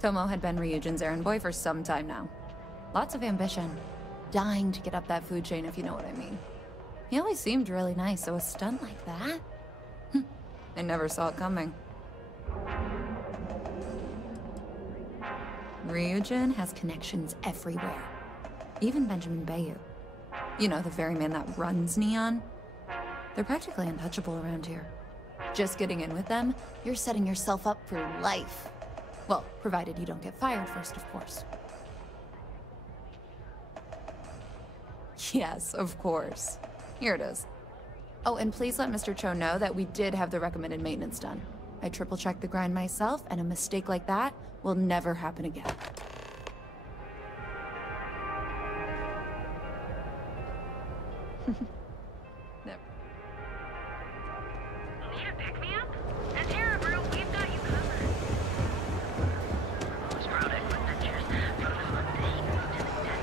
Tomo had been Ryugen's errand boy for some time now. Lots of ambition. Dying to get up that food chain, if you know what I mean. He always seemed really nice, so a stunt like that? I never saw it coming. Ryugen has connections everywhere. Even Benjamin Bayou. You know, the very man that runs Neon? They're practically untouchable around here. Just getting in with them, you're setting yourself up for life. Well, provided you don't get fired first, of course. Yes, of course. Here it is. Oh, and please let Mr. Cho know that we did have the recommended maintenance done. I triple-checked the grind myself, and a mistake like that will never happen again. Never. Need a pick-me-up? At Terrabrew, we've got you covered. Most product adventures from the mundane to the dead.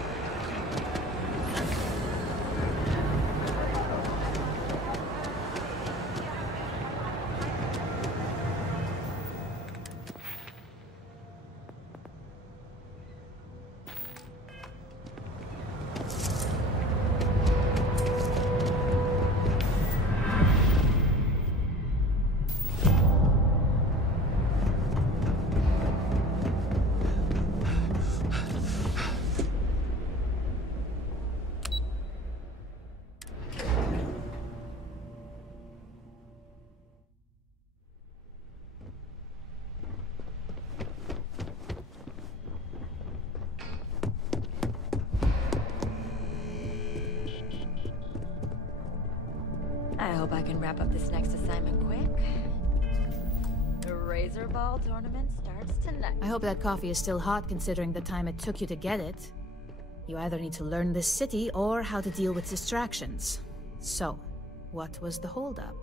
I hope I can wrap up this next assignment quick. The Razor Ball tournament starts tonight. I hope that coffee is still hot considering the time it took you to get it. You either need to learn this city or how to deal with distractions. So, what was the holdup?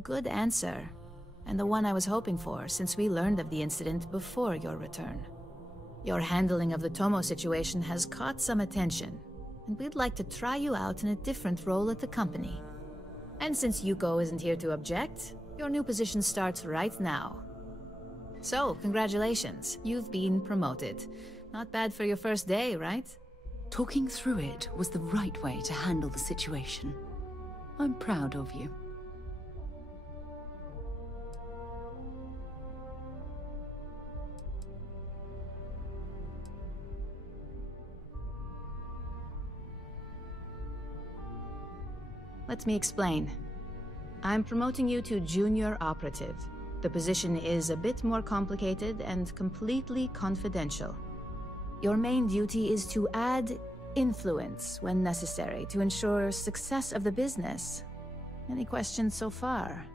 Good answer. And the one I was hoping for, since we learned of the incident before your return. Your handling of the Tomo situation has caught some attention, and we'd like to try you out in a different role at the company. And since Yuko isn't here to object, your new position starts right now. So, congratulations, you've been promoted. Not bad for your first day, right? Talking through it was the right way to handle the situation. I'm proud of you. Let me explain. I'm promoting you to Junior Operative. The position is a bit more complicated and completely confidential. Your main duty is to add influence when necessary to ensure success of the business. Any questions so far?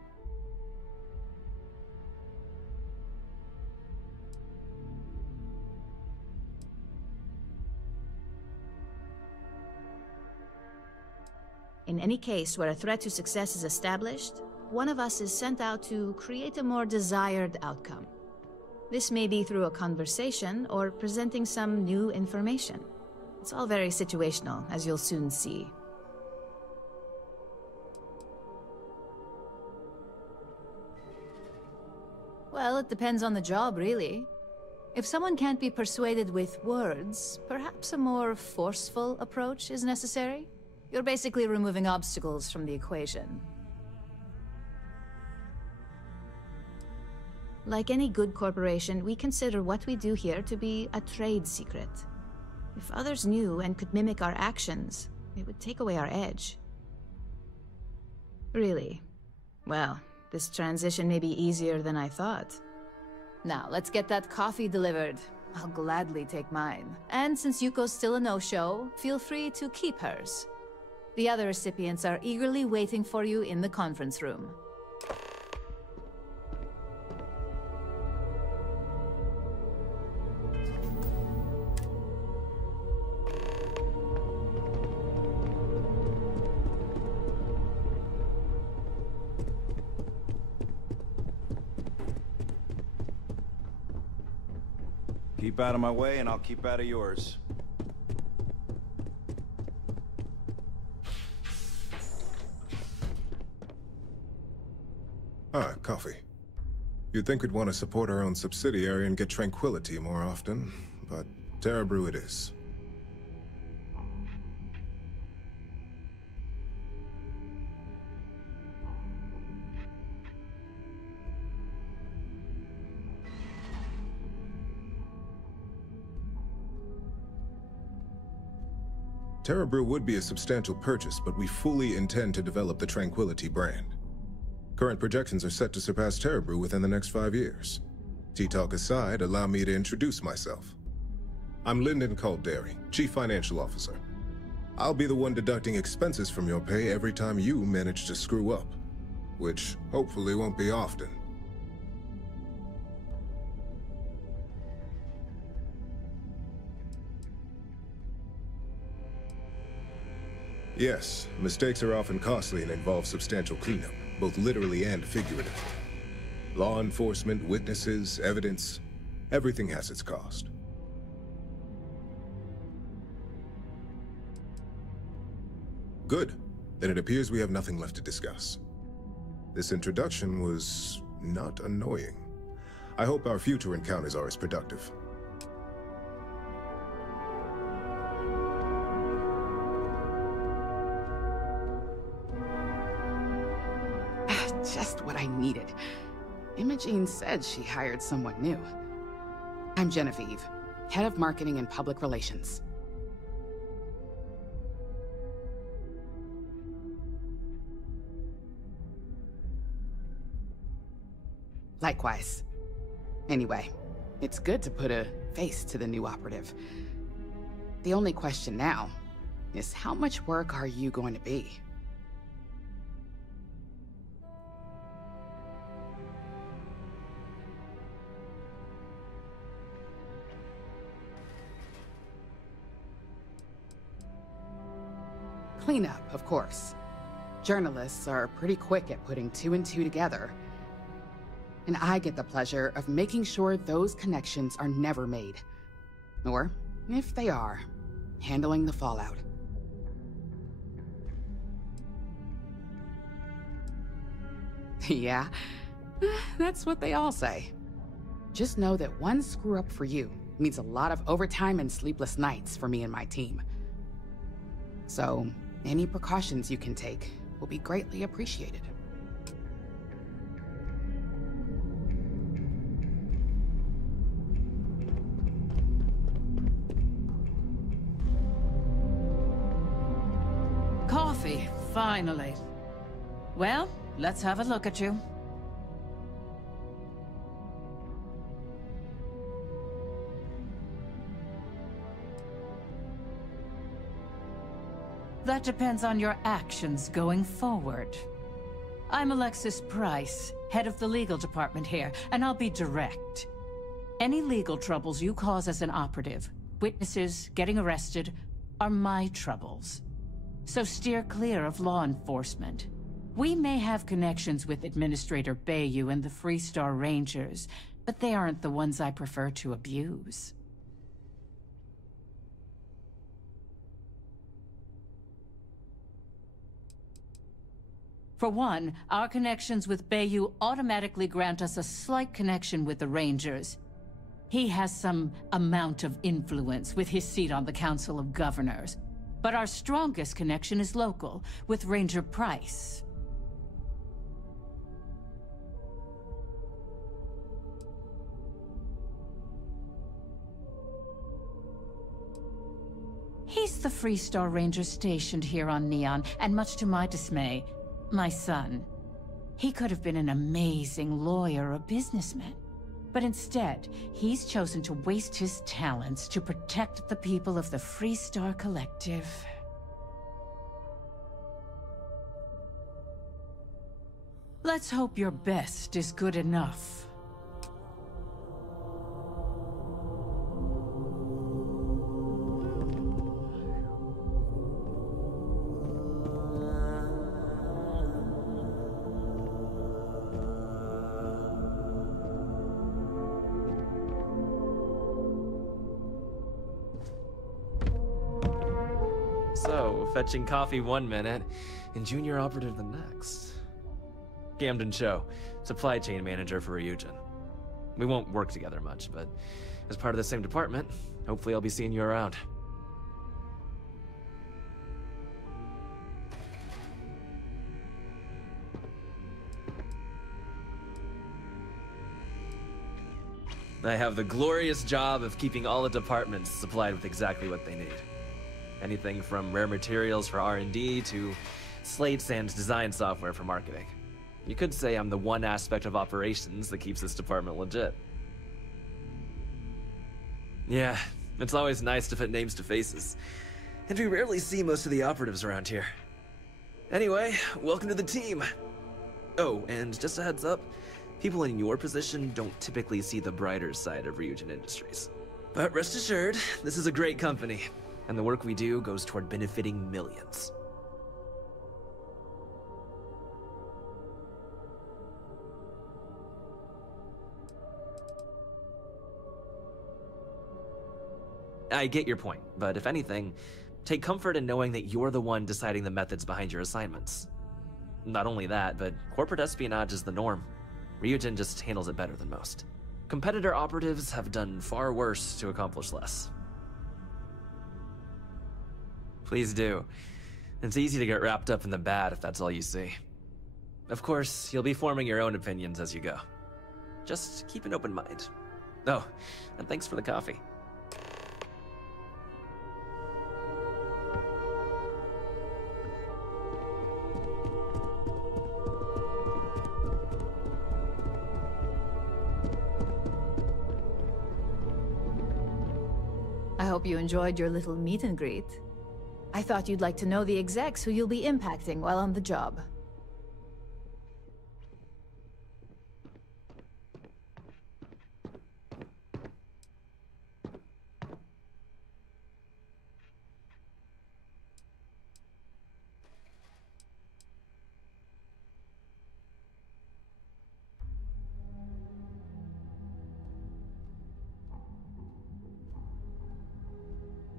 In any case where a threat to success is established, one of us is sent out to create a more desired outcome. This may be through a conversation or presenting some new information. It's all very situational, as you'll soon see. Well, it depends on the job, really. If someone can't be persuaded with words, perhaps a more forceful approach is necessary. You're basically removing obstacles from the equation. Like any good corporation, we consider what we do here to be a trade secret. If others knew and could mimic our actions, it would take away our edge. Really? Well, this transition may be easier than I thought. Now, let's get that coffee delivered. I'll gladly take mine. And since Yuko's still a no-show, feel free to keep hers. The other recipients are eagerly waiting for you in the conference room. Keep out of my way and I'll keep out of yours. Ah, coffee. You'd think we'd want to support our own subsidiary and get tranquility more often, but Terra Brew it is. Terra Brew would be a substantial purchase, but we fully intend to develop the Tranquility brand. Current projections are set to surpass Terra Brew within the next 5 years. Tea-talk aside, allow me to introduce myself. I'm Lyndon Calderi, Chief Financial Officer. I'll be the one deducting expenses from your pay every time you manage to screw up, which hopefully won't be often. Yes, mistakes are often costly and involve substantial cleanup, both literally and figuratively. Law enforcement, witnesses, evidence, everything has its cost. Good. Then it appears we have nothing left to discuss. This introduction was not annoying. I hope our future encounters are as productive. Just what I needed. Imogene said she hired someone new. I'm Genevieve, Head of Marketing and Public Relations. Likewise. Anyway, it's good to put a face to the new operative. The only question now is how much work are you going to be? Cleanup, of course. Journalists are pretty quick at putting 2 and 2 together. And I get the pleasure of making sure those connections are never made. Or, if they are, handling the fallout. Yeah, that's what they all say. Just know that one screw up for you means a lot of overtime and sleepless nights for me and my team. So, any precautions you can take will be greatly appreciated. Coffee, finally. Well, let's have a look at you. That depends on your actions going forward. I'm Alexis Price, head of the legal department here, and I'll be direct. Any legal troubles you cause as an operative, witnesses, getting arrested, are my troubles. So steer clear of law enforcement. We may have connections with Administrator Bayou and the Freestar Rangers, but they aren't the ones I prefer to abuse. For one, our connections with Bayou automatically grant us a slight connection with the Rangers. He has some amount of influence with his seat on the Council of Governors. But our strongest connection is local, with Ranger Price. He's the Freestar Ranger stationed here on Neon, and much to my dismay, my son. He could have been an amazing lawyer or businessman. But instead, he's chosen to waste his talents to protect the people of the Freestar Collective. Let's hope your best is good enough. So, fetching coffee one minute, and junior operative the next. Gamden Cho, supply chain manager for Ryujin. We won't work together much, but as part of the same department, hopefully I'll be seeing you around. I have the glorious job of keeping all the departments supplied with exactly what they need. Anything from rare materials for R&D to slates and design software for marketing. You could say I'm the one aspect of operations that keeps this department legit. Yeah, it's always nice to put names to faces. And we rarely see most of the operatives around here. Anyway, welcome to the team. Oh, and just a heads up, people in your position don't typically see the brighter side of Ryujin Industries. But rest assured, this is a great company, and the work we do goes toward benefiting millions. I get your point, but if anything, take comfort in knowing that you're the one deciding the methods behind your assignments. Not only that, but corporate espionage is the norm. Ryujin just handles it better than most. Competitor operatives have done far worse to accomplish less. Please do. It's easy to get wrapped up in the bad if that's all you see. Of course, you'll be forming your own opinions as you go. Just keep an open mind. Oh, and thanks for the coffee. I hope you enjoyed your little meet and greet. I thought you'd like to know the execs who you'll be impacting while on the job.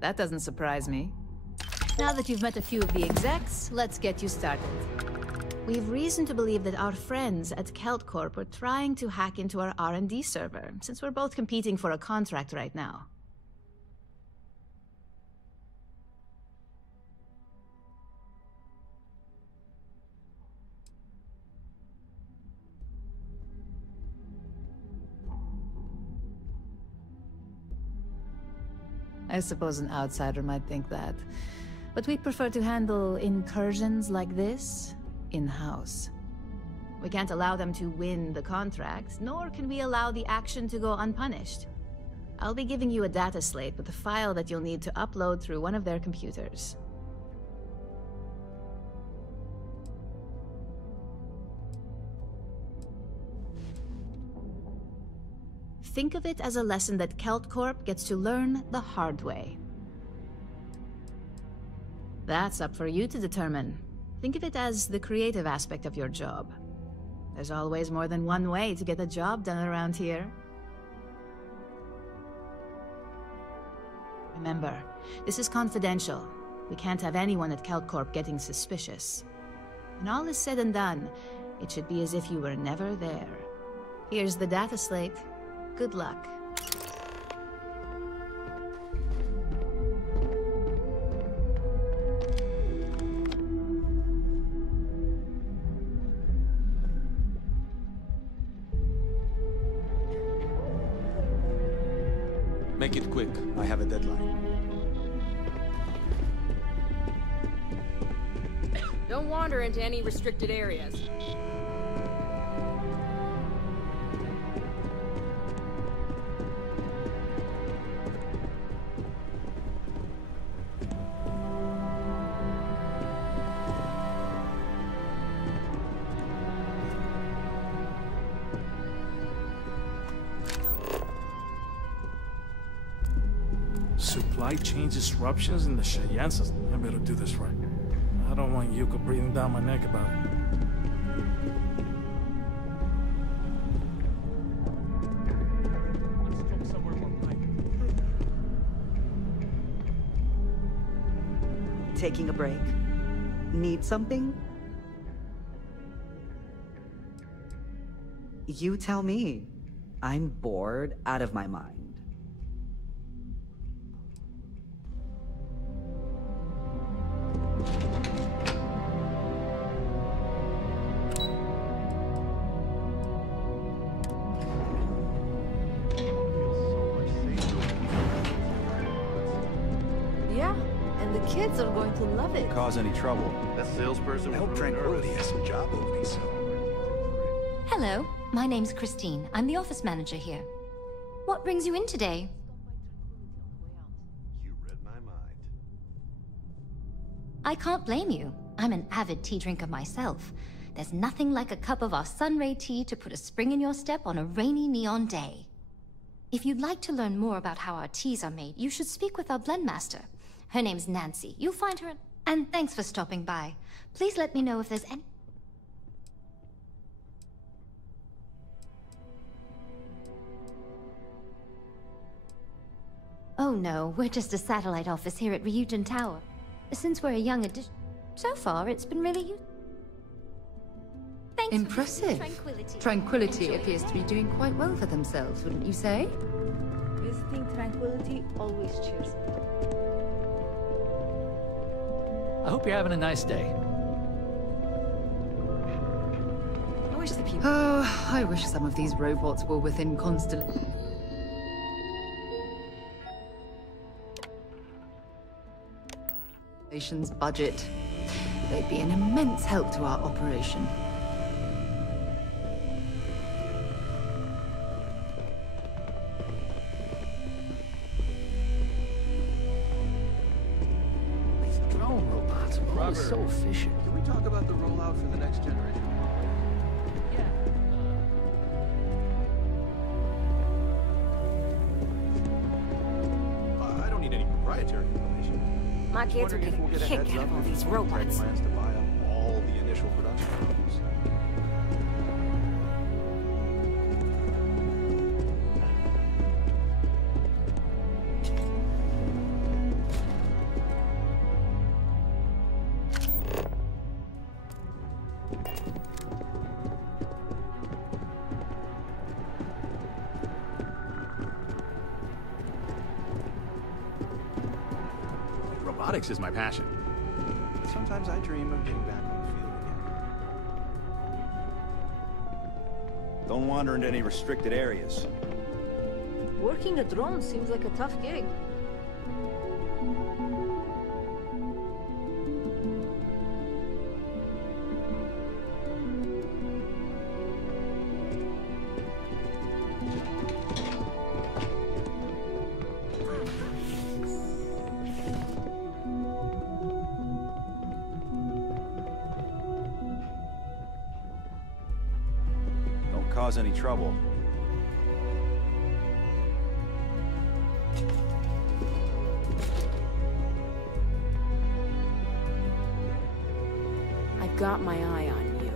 That doesn't surprise me. Now that you've met a few of the execs, let's get you started. We've reason to believe that our friends at Kelt Corp are trying to hack into our R&D server, since we're both competing for a contract right now. I suppose an outsider might think that, but we prefer to handle incursions like this in-house. We can't allow them to win the contract, nor can we allow the action to go unpunished. I'll be giving you a data slate with a file that you'll need to upload through one of their computers. Think of it as a lesson that Kelt Corp gets to learn the hard way. That's up for you to determine. Think of it as the creative aspect of your job. There's always more than one way to get a job done around here. Remember, this is confidential. We can't have anyone at Kelt Corp getting suspicious. When all is said and done, it should be as if you were never there. Here's the data slate. Good luck. Make it quick. I have a deadline. Don't wander into any restricted areas. Supply chain disruptions in the Cheyenne system. I better do this right. I don't want Yuka breathing down my neck about it. Taking a break? Need something? You tell me. I'm bored out of my mind. Yeah, and the kids are going to love it. Cause any trouble? That salesperson I hope Tranquility has some job openings soon. Hello, my name's Christine. I'm the office manager here. What brings you in today? You read my mind. I can't blame you. I'm an avid tea drinker myself. There's nothing like a cup of our Sunray tea to put a spring in your step on a rainy neon day. If you'd like to learn more about how our teas are made, you should speak with our blend master. Her name's Nancy. You'll find her And thanks for stopping by. Please let me know if there's any... Oh no, we're just a satellite office here at RYZEN Tower. Since we're a young addition... So far, it's been really Impressive. Tranquility appears to be doing quite well for themselves, wouldn't you say? Visiting Tranquility always cheers me. I hope you're having a nice day. I wish the people... Oh, I wish some of these robots were within constellations. Budget. They'd be an immense help to our operation. These drone robots are always so efficient. Can we talk about the rollout for the next generation? I don't need any proprietary information. My kids are getting a kick out of all these robots. Plans to buy up all the initial production models. Robotics is my passion. Sometimes I dream of getting back on the field again. Don't wander into any restricted areas. Working a drone seems like a tough gig. Cause any trouble. I've got my eye on you.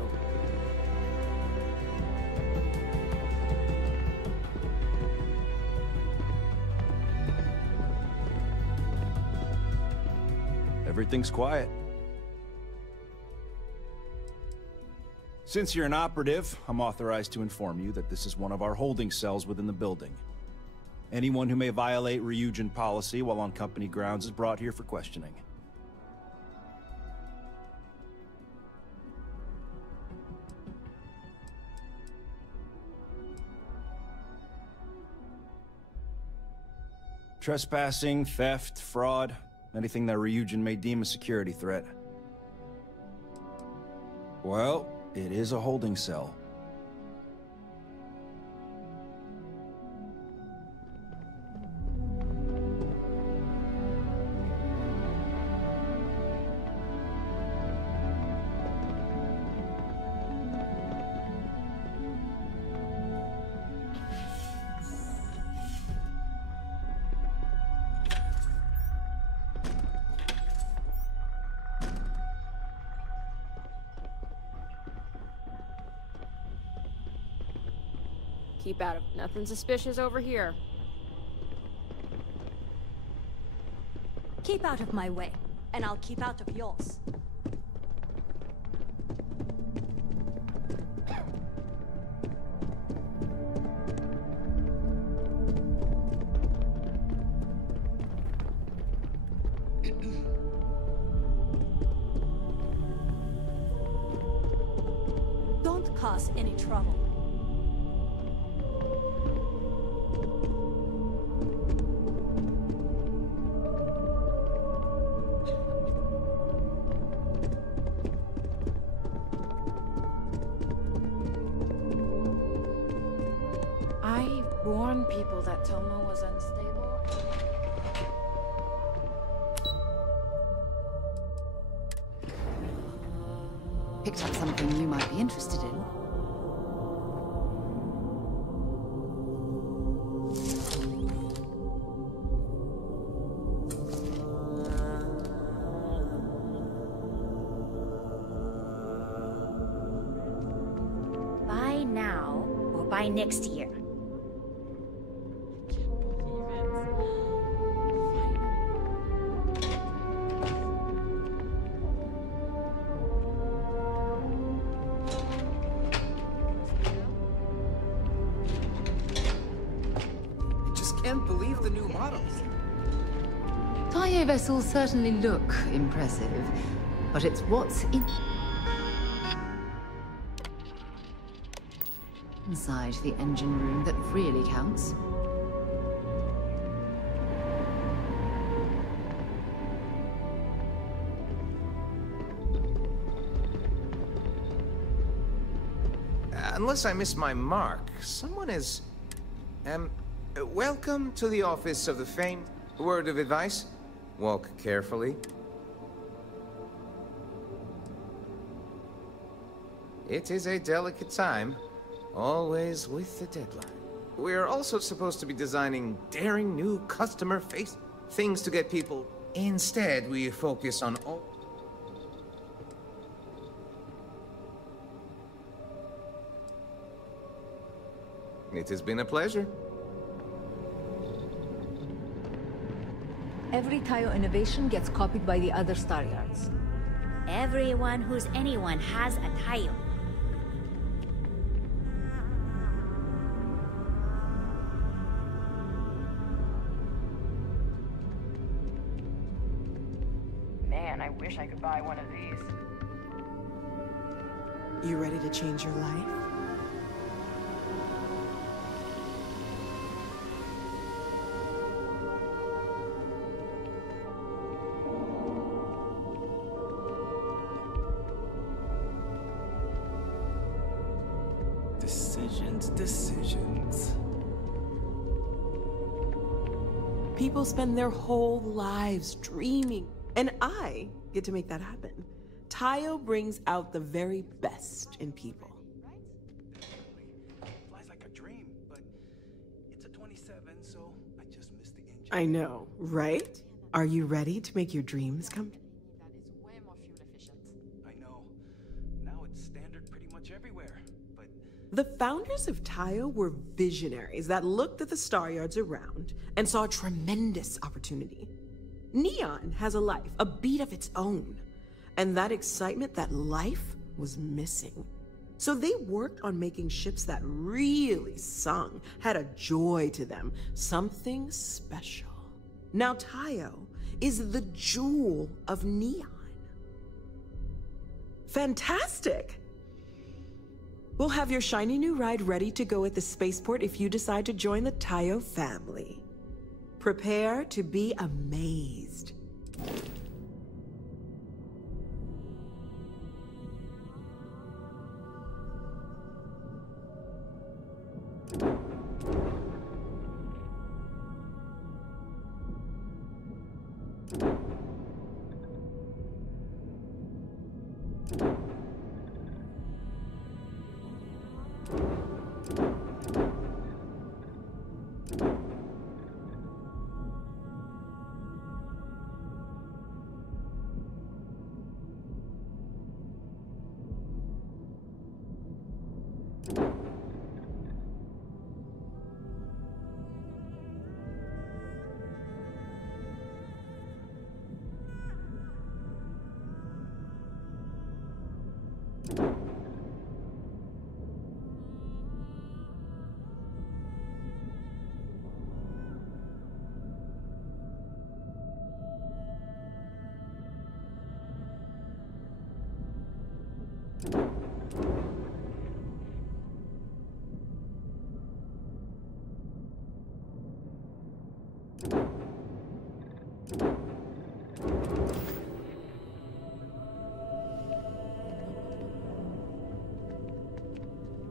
Everything's quiet. Since you're an operative, I'm authorized to inform you that this is one of our holding cells within the building. Anyone who may violate RYZEN policy while on company grounds is brought here for questioning. Trespassing, theft, fraud, anything that RYZEN may deem a security threat. Well, it is a holding cell. Keep out of nothing suspicious over here. Keep out of my way. and I'll keep out of yours. Don't cause any trouble. I warned people that Tomo was unstable. Picked up something you might be interested in. Buy now or buy next year. Can't believe the new models. Taiyo vessels certainly look impressive, but it's what's inside the engine room that really counts. Unless I miss my mark, someone is... welcome to the office of the famed. Word of advice, walk carefully. It is a delicate time, always with the deadline. We're also supposed to be designing daring new customer-face things to get people. Instead, we focus on all... It has been a pleasure. Every Taiyo innovation gets copied by the other Star Yards. Everyone who's anyone has a Taiyo. Man, I wish I could buy one of these. You ready to change your life? Decisions. People spend their whole lives dreaming, and I get to make that happen. Taiyo brings out the very best in people. Flies like a dream, but it's a 27, so I just missed the engine. I know, right? Are you ready to make your dreams come true? I know. Now it's standard pretty much everywhere. The founders of Taiyo were visionaries that looked at the star yards around and saw a tremendous opportunity. Neon has a life, a beat of its own, and that excitement, that life, was missing. So they worked on making ships that really sung, had a joy to them, something special. Now Taiyo is the jewel of Neon. Fantastic! We'll have your shiny new ride ready to go at the spaceport if you decide to join the Taiyo family. Prepare to be amazed.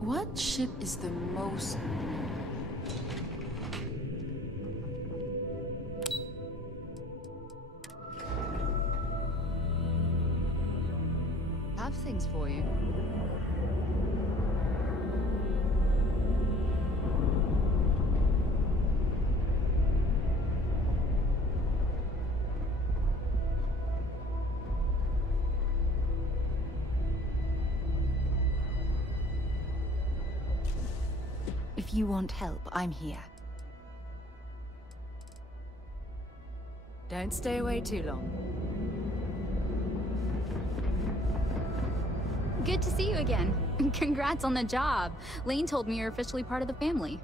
What ship is the most... Have things for you. If you want help, I'm here. Don't stay away too long. Good to see you again. Congrats on the job. Lane told me you're officially part of the family.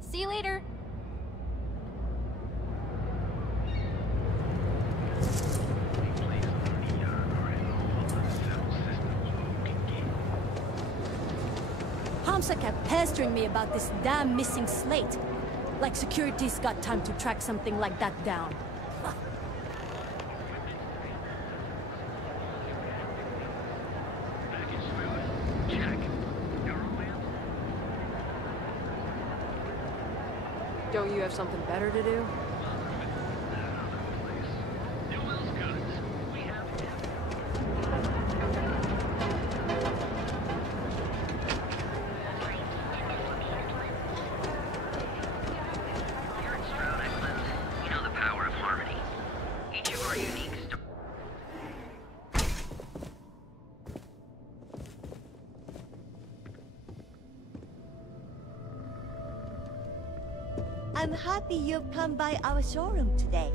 See you later. Hamsa kept pestering me about this damn missing slate. Like security's got time to track something like that down. Don't you have something better to do? I'm happy you've come by our showroom today.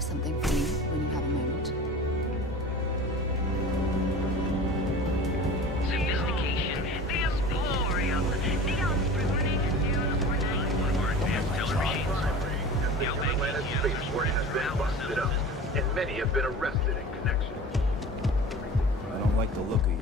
Something for you when you have a moment. Sophistication, the emporium, neon spring one of our advanced televisions. The planet spaceport has been busted up, and many have been arrested in connection. I don't like the look of you.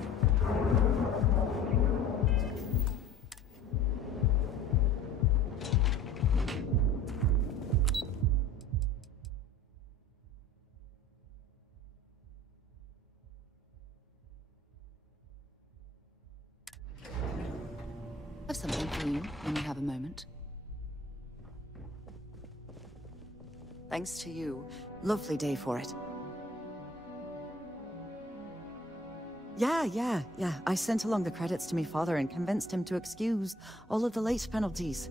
I have something for you when you have a moment. Thanks to you. Lovely day for it. Yeah. I sent along the credits to my father and convinced him to excuse all of the late penalties.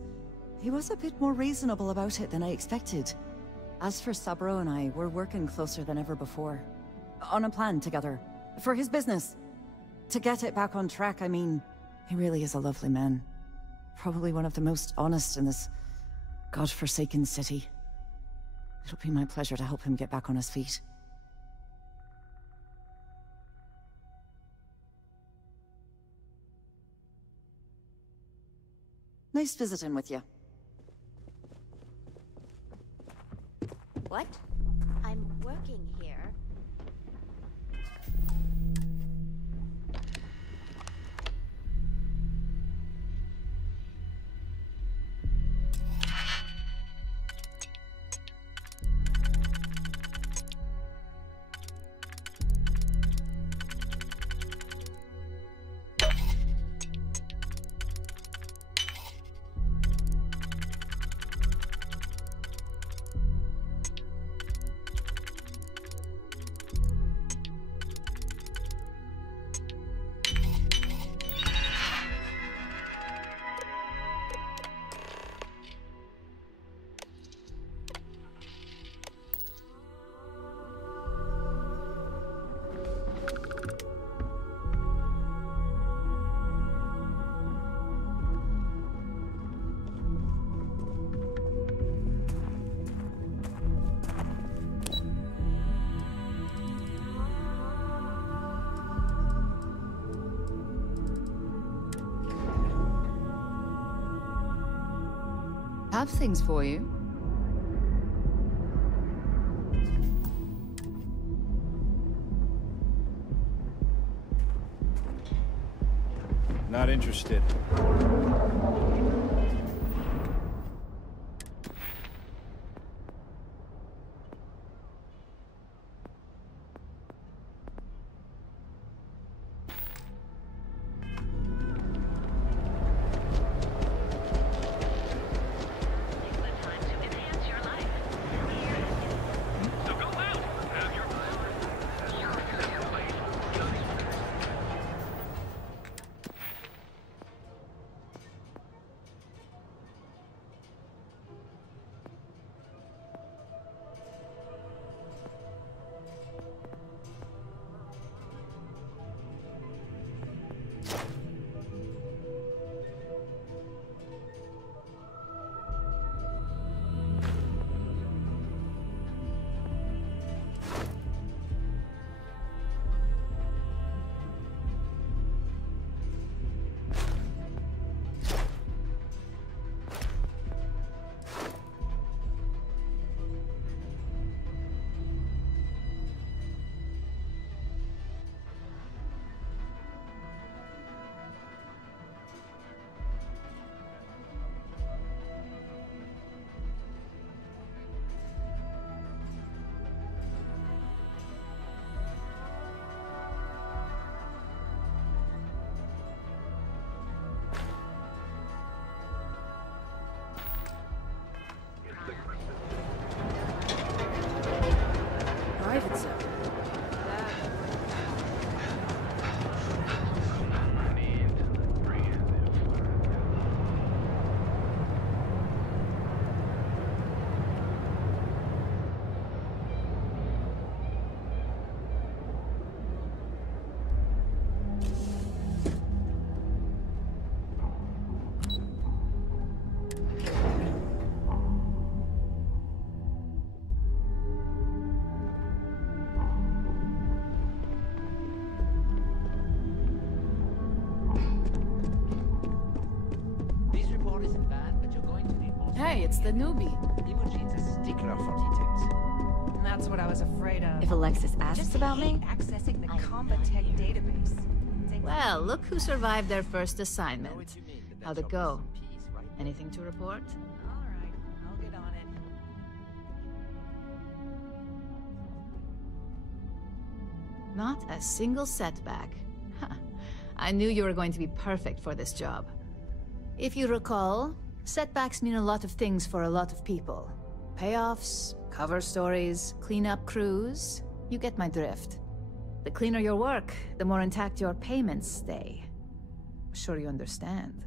He was a bit more reasonable about it than I expected. As for Sabro and I, we're working closer than ever before. On a plan together. For his business. To get it back on track, I mean, he really is a lovely man. Probably one of the most honest in this godforsaken city. It'll be my pleasure to help him get back on his feet. Nice visiting with you. What? I'm working here. Have things for you. Not interested. Private zone. Hey, it's the newbie. Imogene's a stickler for details. That's what I was afraid of. If Alexis asks about me, accessing the Combatech database. Well, look who survived their first assignment. How'd it go? Anything to report? All right, I'll get on it. Not a single setback. Huh. I knew you were going to be perfect for this job. If you recall, setbacks mean a lot of things for a lot of people. Payoffs, cover stories, cleanup crews. You get my drift. The cleaner your work, the more intact your payments stay. I'm sure you understand.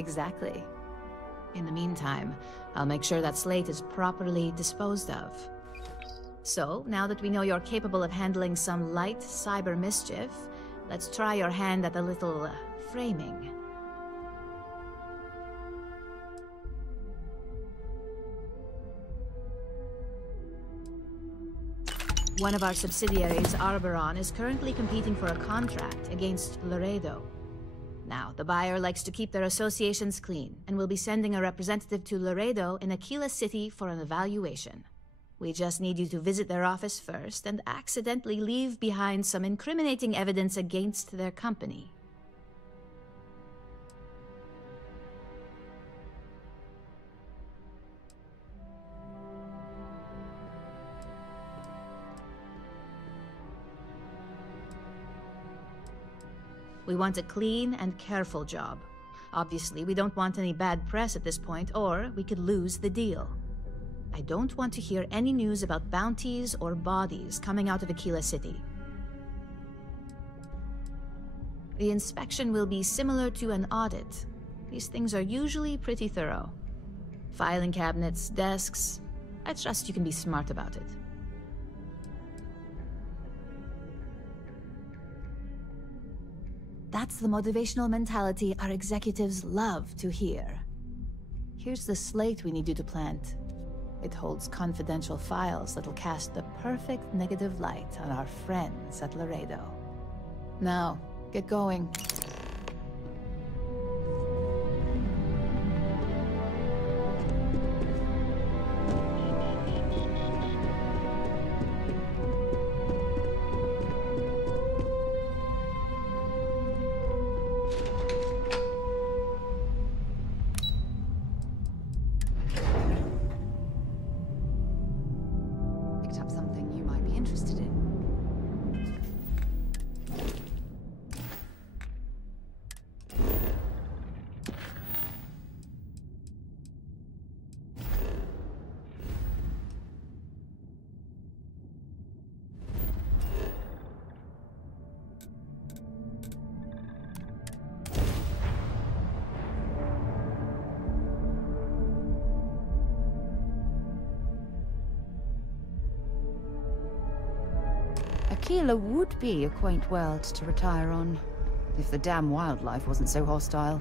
Exactly. In the meantime, I'll make sure that slate is properly disposed of. So, now that we know you're capable of handling some light cyber mischief, let's try your hand at a little framing. One of our subsidiaries, Arboron, is currently competing for a contract against Laredo. Now, the buyer likes to keep their associations clean, and will be sending a representative to Laredo in Aquila City for an evaluation. We just need you to visit their office first and accidentally leave behind some incriminating evidence against their company. We want a clean and careful job. Obviously, we don't want any bad press at this point, or we could lose the deal. I don't want to hear any news about bounties or bodies coming out of Aquila City. The inspection will be similar to an audit. These things are usually pretty thorough. Filing cabinets, desks. I trust you can be smart about it. That's the motivational mentality our executives love to hear. Here's the slate we need you to plant. It holds confidential files that'll cast the perfect negative light on our friends at Laredo. Now, get going. Aquila would be a quaint world to retire on, if the damn wildlife wasn't so hostile.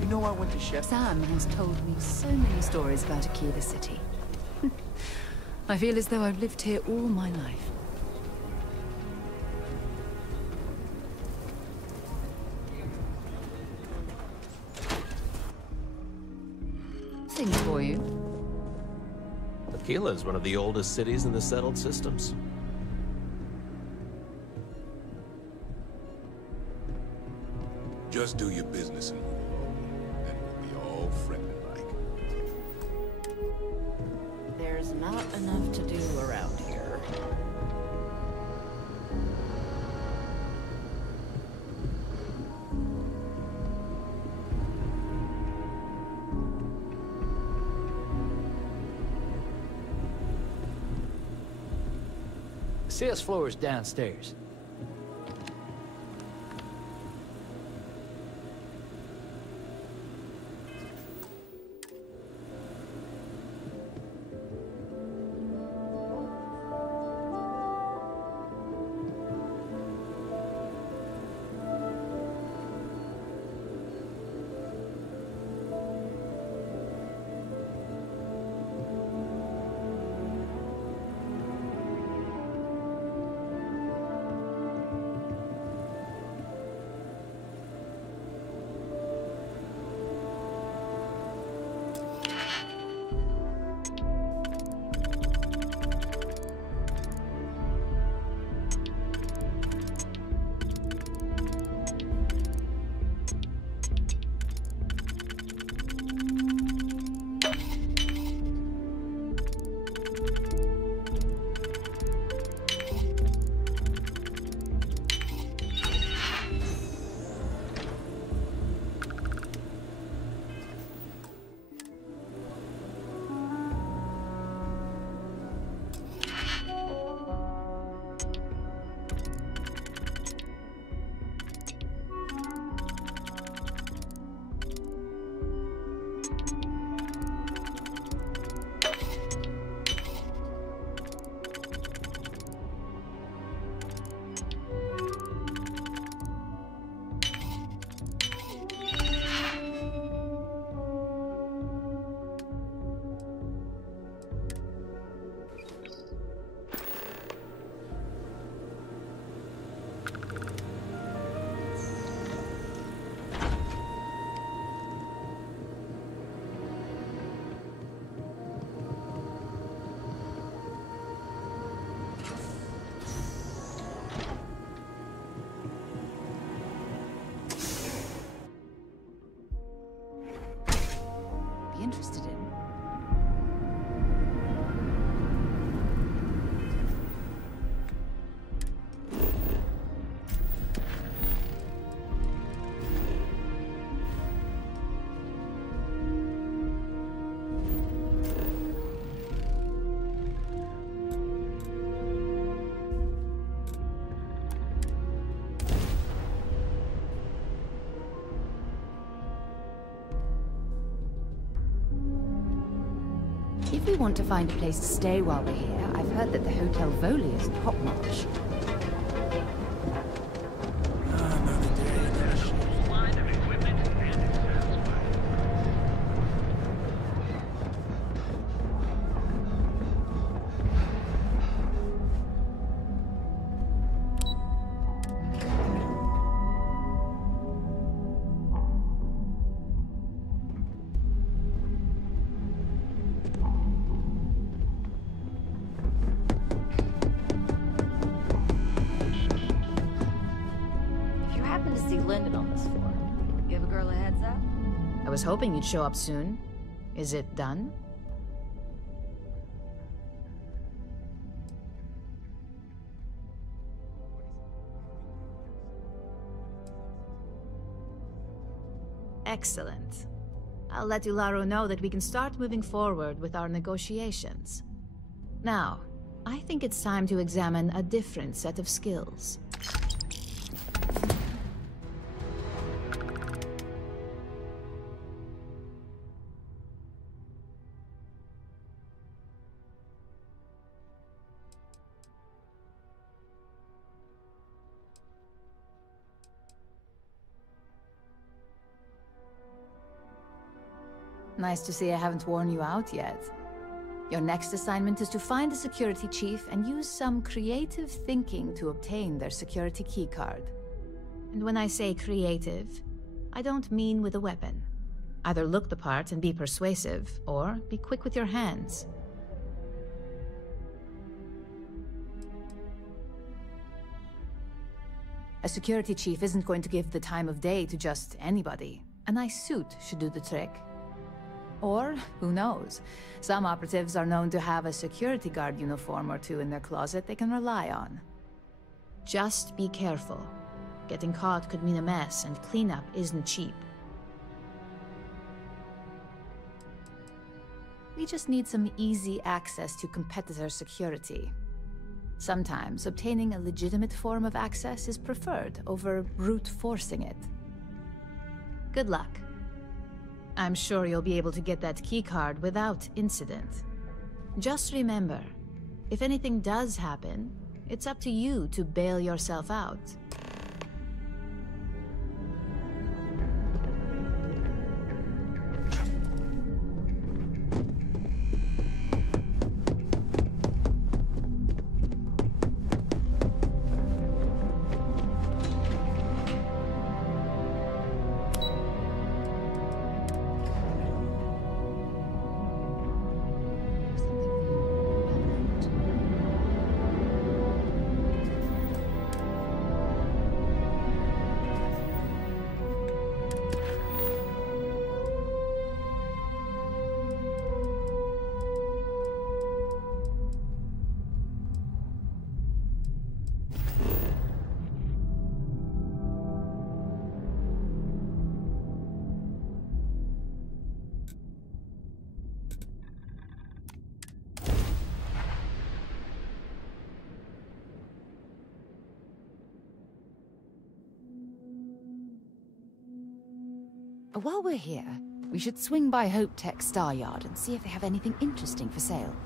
You know, I went to Chef. Sam has told me so many stories about Aquila City. I feel as though I've lived here all my life. For you. Aquila is one of the oldest cities in the settled systems. Just do your business and move on. Then we'll be all friendly-like. There's not enough to do around here. Sales floor is downstairs. If we want to find a place to stay while we're here, I've heard that the Hotel Voli is top-notch. I was hoping you'd show up soon. Is it done? Excellent. I'll let Ularo know that we can start moving forward with our negotiations. Now, I think it's time to examine a different set of skills. Nice to see I haven't worn you out yet. Your next assignment is to find the security chief and use some creative thinking to obtain their security keycard. And when I say creative, I don't mean with a weapon. Either look the part and be persuasive, or be quick with your hands. A security chief isn't going to give the time of day to just anybody. A nice suit should do the trick. Or, who knows, some operatives are known to have a security guard uniform or two in their closet they can rely on. Just be careful. Getting caught could mean a mess, and cleanup isn't cheap. We just need some easy access to competitor security. Sometimes obtaining a legitimate form of access is preferred over brute forcing it. Good luck. I'm sure you'll be able to get that keycard without incident. Just remember, if anything does happen, it's up to you to bail yourself out. While we're here, we should swing by Hope Tech Star Yard and see if they have anything interesting for sale.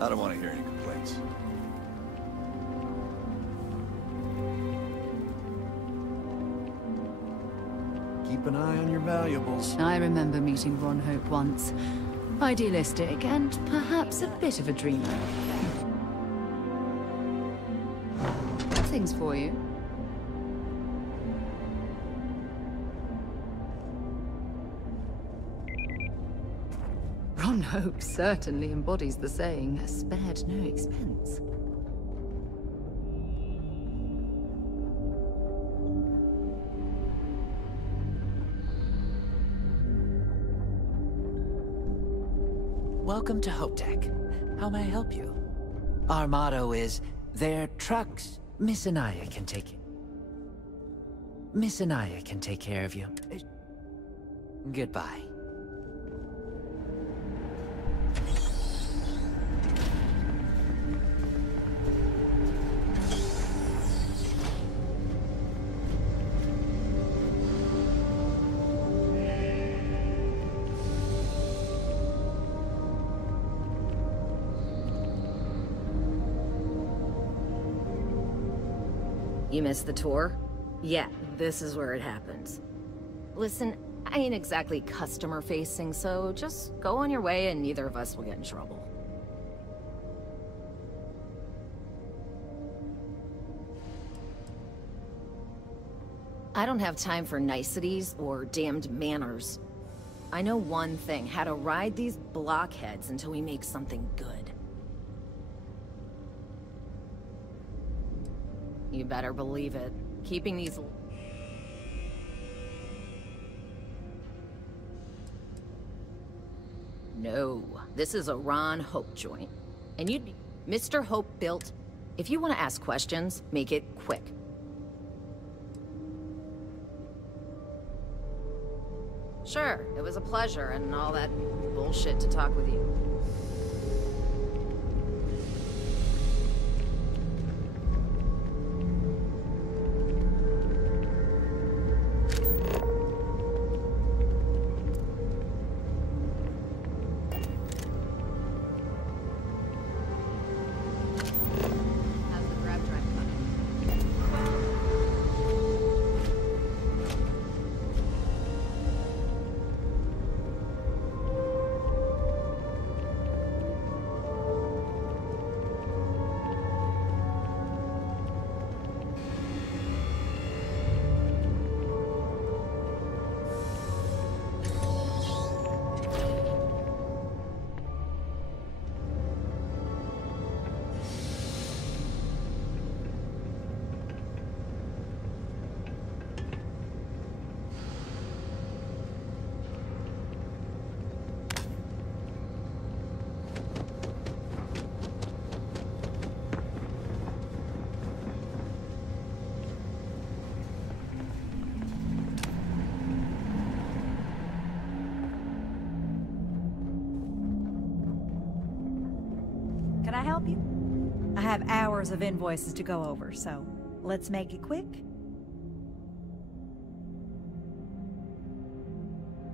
I don't want to hear any complaints. Keep an eye on your valuables. I remember meeting Ron Hope once. Idealistic and perhaps a bit of a dreamer. Things for you. Ron Hope certainly embodies the saying, spared no expense. Welcome to Hope Tech. How may I help you? Our motto is, their trucks, Miss Anaya can take it. Miss Anaya can take care of you. Goodbye. You missed the tour? Yeah, this is where it happens. Listen, I ain't exactly customer-facing, so just go on your way and neither of us will get in trouble. I don't have time for niceties or damned manners. I know one thing, how to ride these blockheads until we make something good. You better believe it. Keeping these... No, this is a Ron Hope joint. And you'd be... Mr. Hope built... If you want to ask questions, make it quick. Sure, it was a pleasure and all that bullshit to talk with you. Can I help you? I have hours of invoices to go over, so let's make it quick.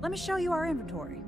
Let me show you our inventory.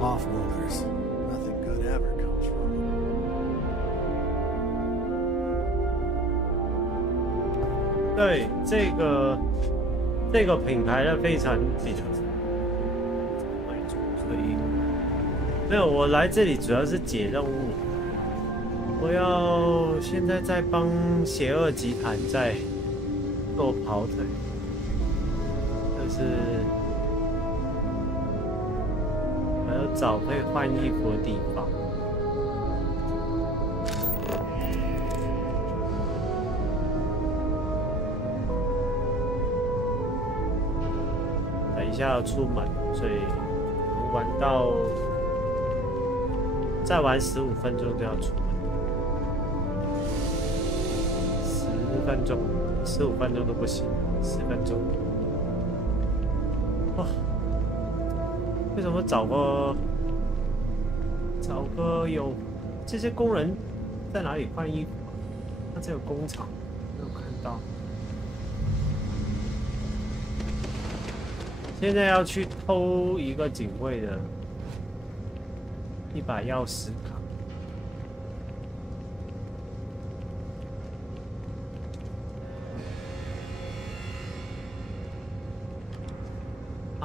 Off-worlders. Nothing good ever comes from them. 对，这个品牌的非常比较为主，所以没有我来这里主要是解任务。我要现在在帮邪恶集团在做跑腿，就是我要找可以换衣服的地方。 等一下要出门，所以玩到再玩15分钟就要出门，10分钟、15分钟都不行，10分钟。哇，为什么找个有这些工人在哪里换衣服？那这个工厂没有看到。 现在要去偷一个警卫的一把钥匙卡。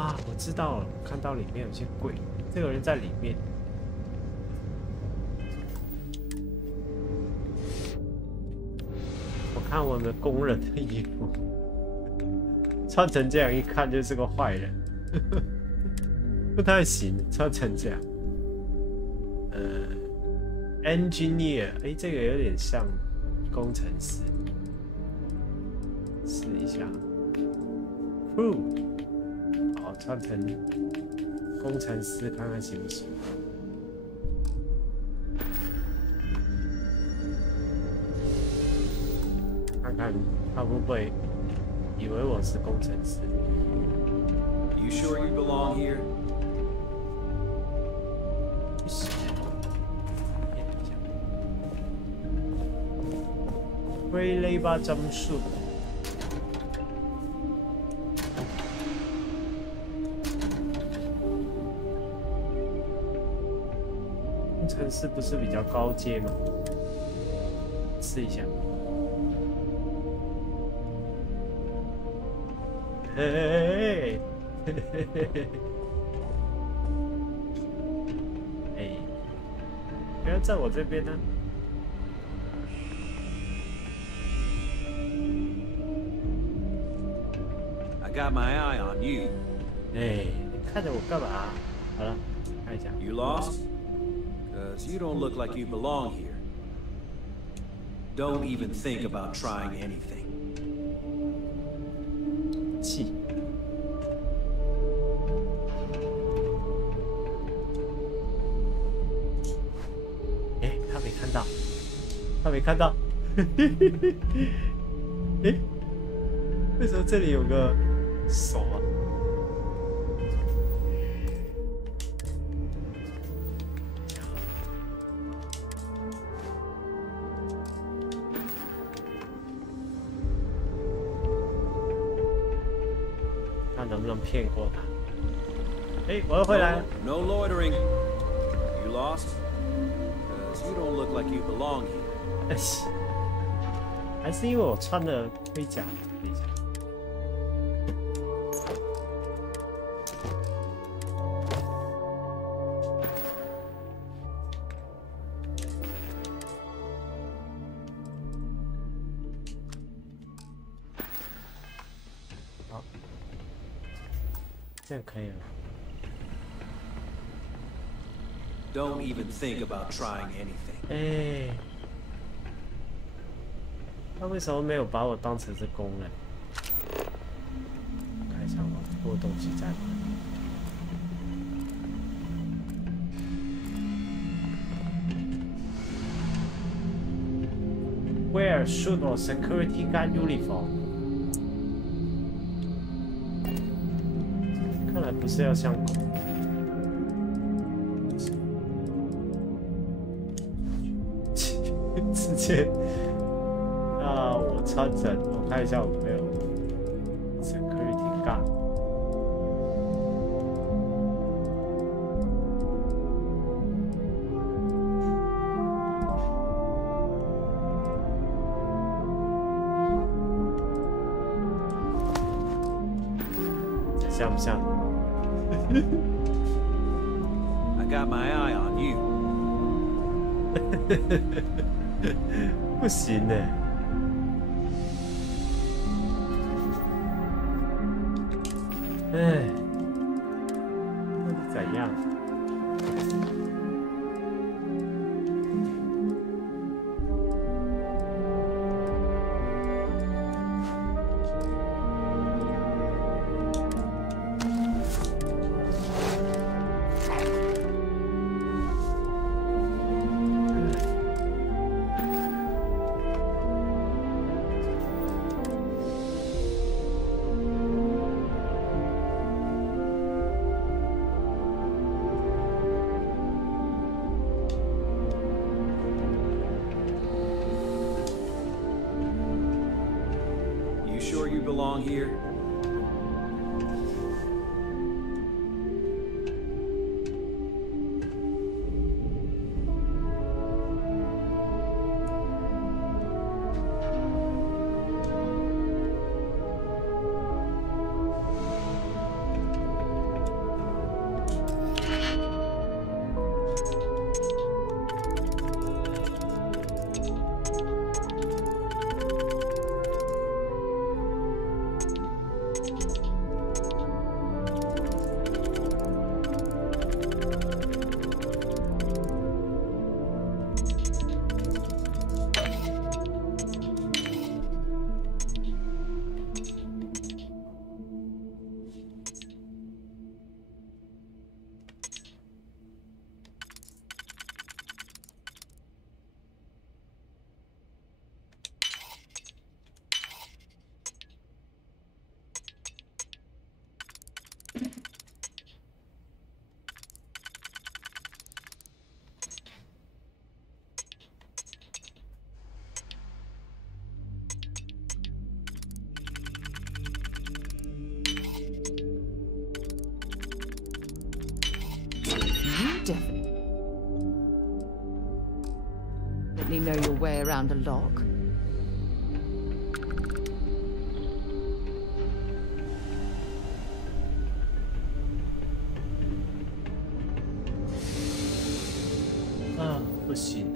啊，我知道了，看到里面有些柜，这个人在里面。看我们工人的衣服，穿成这样一看就是个坏人，不太行，穿成这样。engineer， 哎，这个有点像工程师，试一下。好，穿成工程师，看看行不行。看看他会不会以为我是工程师。You sure you belong here? Free labor jumpsuit。工程师不是比较高阶吗？试一下。嘿，哎，不要在我这边呢。I got my eye on you. 哎，你看着我干嘛？好了，看一下。You lost? 'Cause you don't look like you belong here. Don't even think about trying anything. 气。哎，他没看到，他没看到。哎，为什么这里有个手啊？能不能骗过他？哎，我要回来了。No loitering. You lost? 'Cause you don't look like you belong here. 哎，还是因为我穿了盔甲。等一下。这样可以了。Don't even think about trying anything. 哎，他为什么没有把我当成是工人？看一下我东西在哪里 ？Wear suit or security guard uniform。看来不是要像狗。直接，那我穿着，我看一下我没有 security guard。像不像？ I got my eye on you. 不行呢。哎，那是怎样？Belong here? Definitely know your way around a lock. Ah, 不行。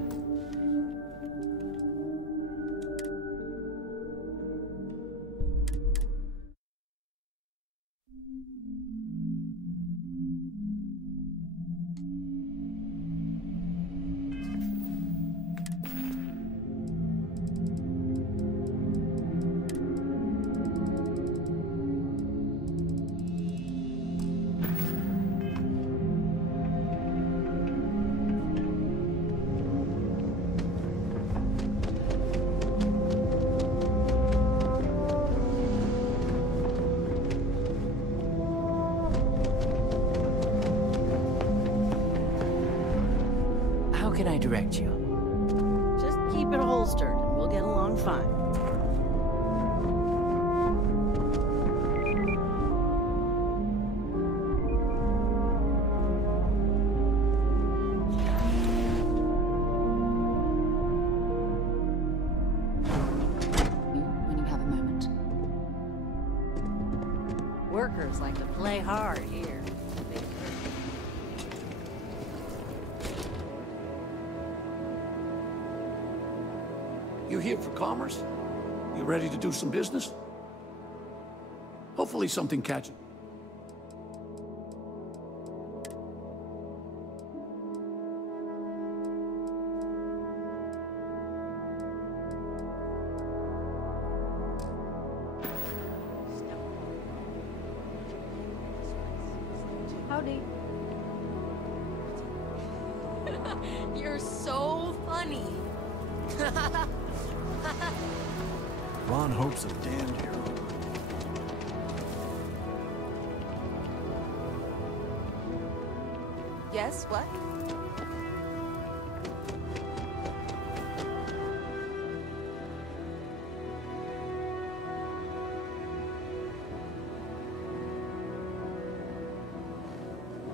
How can I direct you? Just keep it holstered and we'll get along fine. When you have a moment. Workers like to play hard here. You here for commerce? You ready to do some business? Hopefully something catches. Howdy. You're so funny. Ron Hope's a damned hero. Yes, what?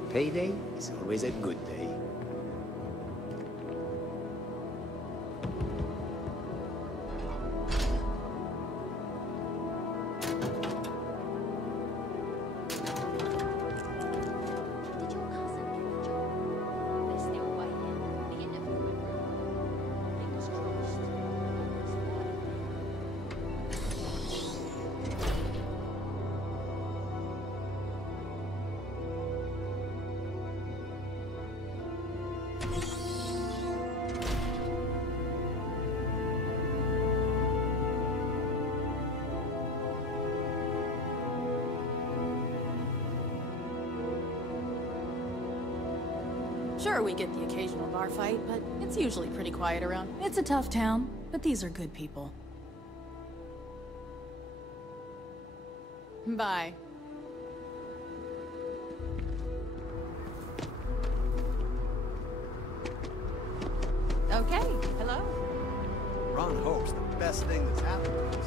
Payday is always a good day. Sure, we get the occasional bar fight, but it's usually pretty quiet around. It's a tough town, but these are good people. Bye. Okay, hello? Ron Hope's the best thing that's happened to us.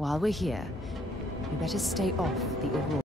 while we're here, we better stay off the Aurora.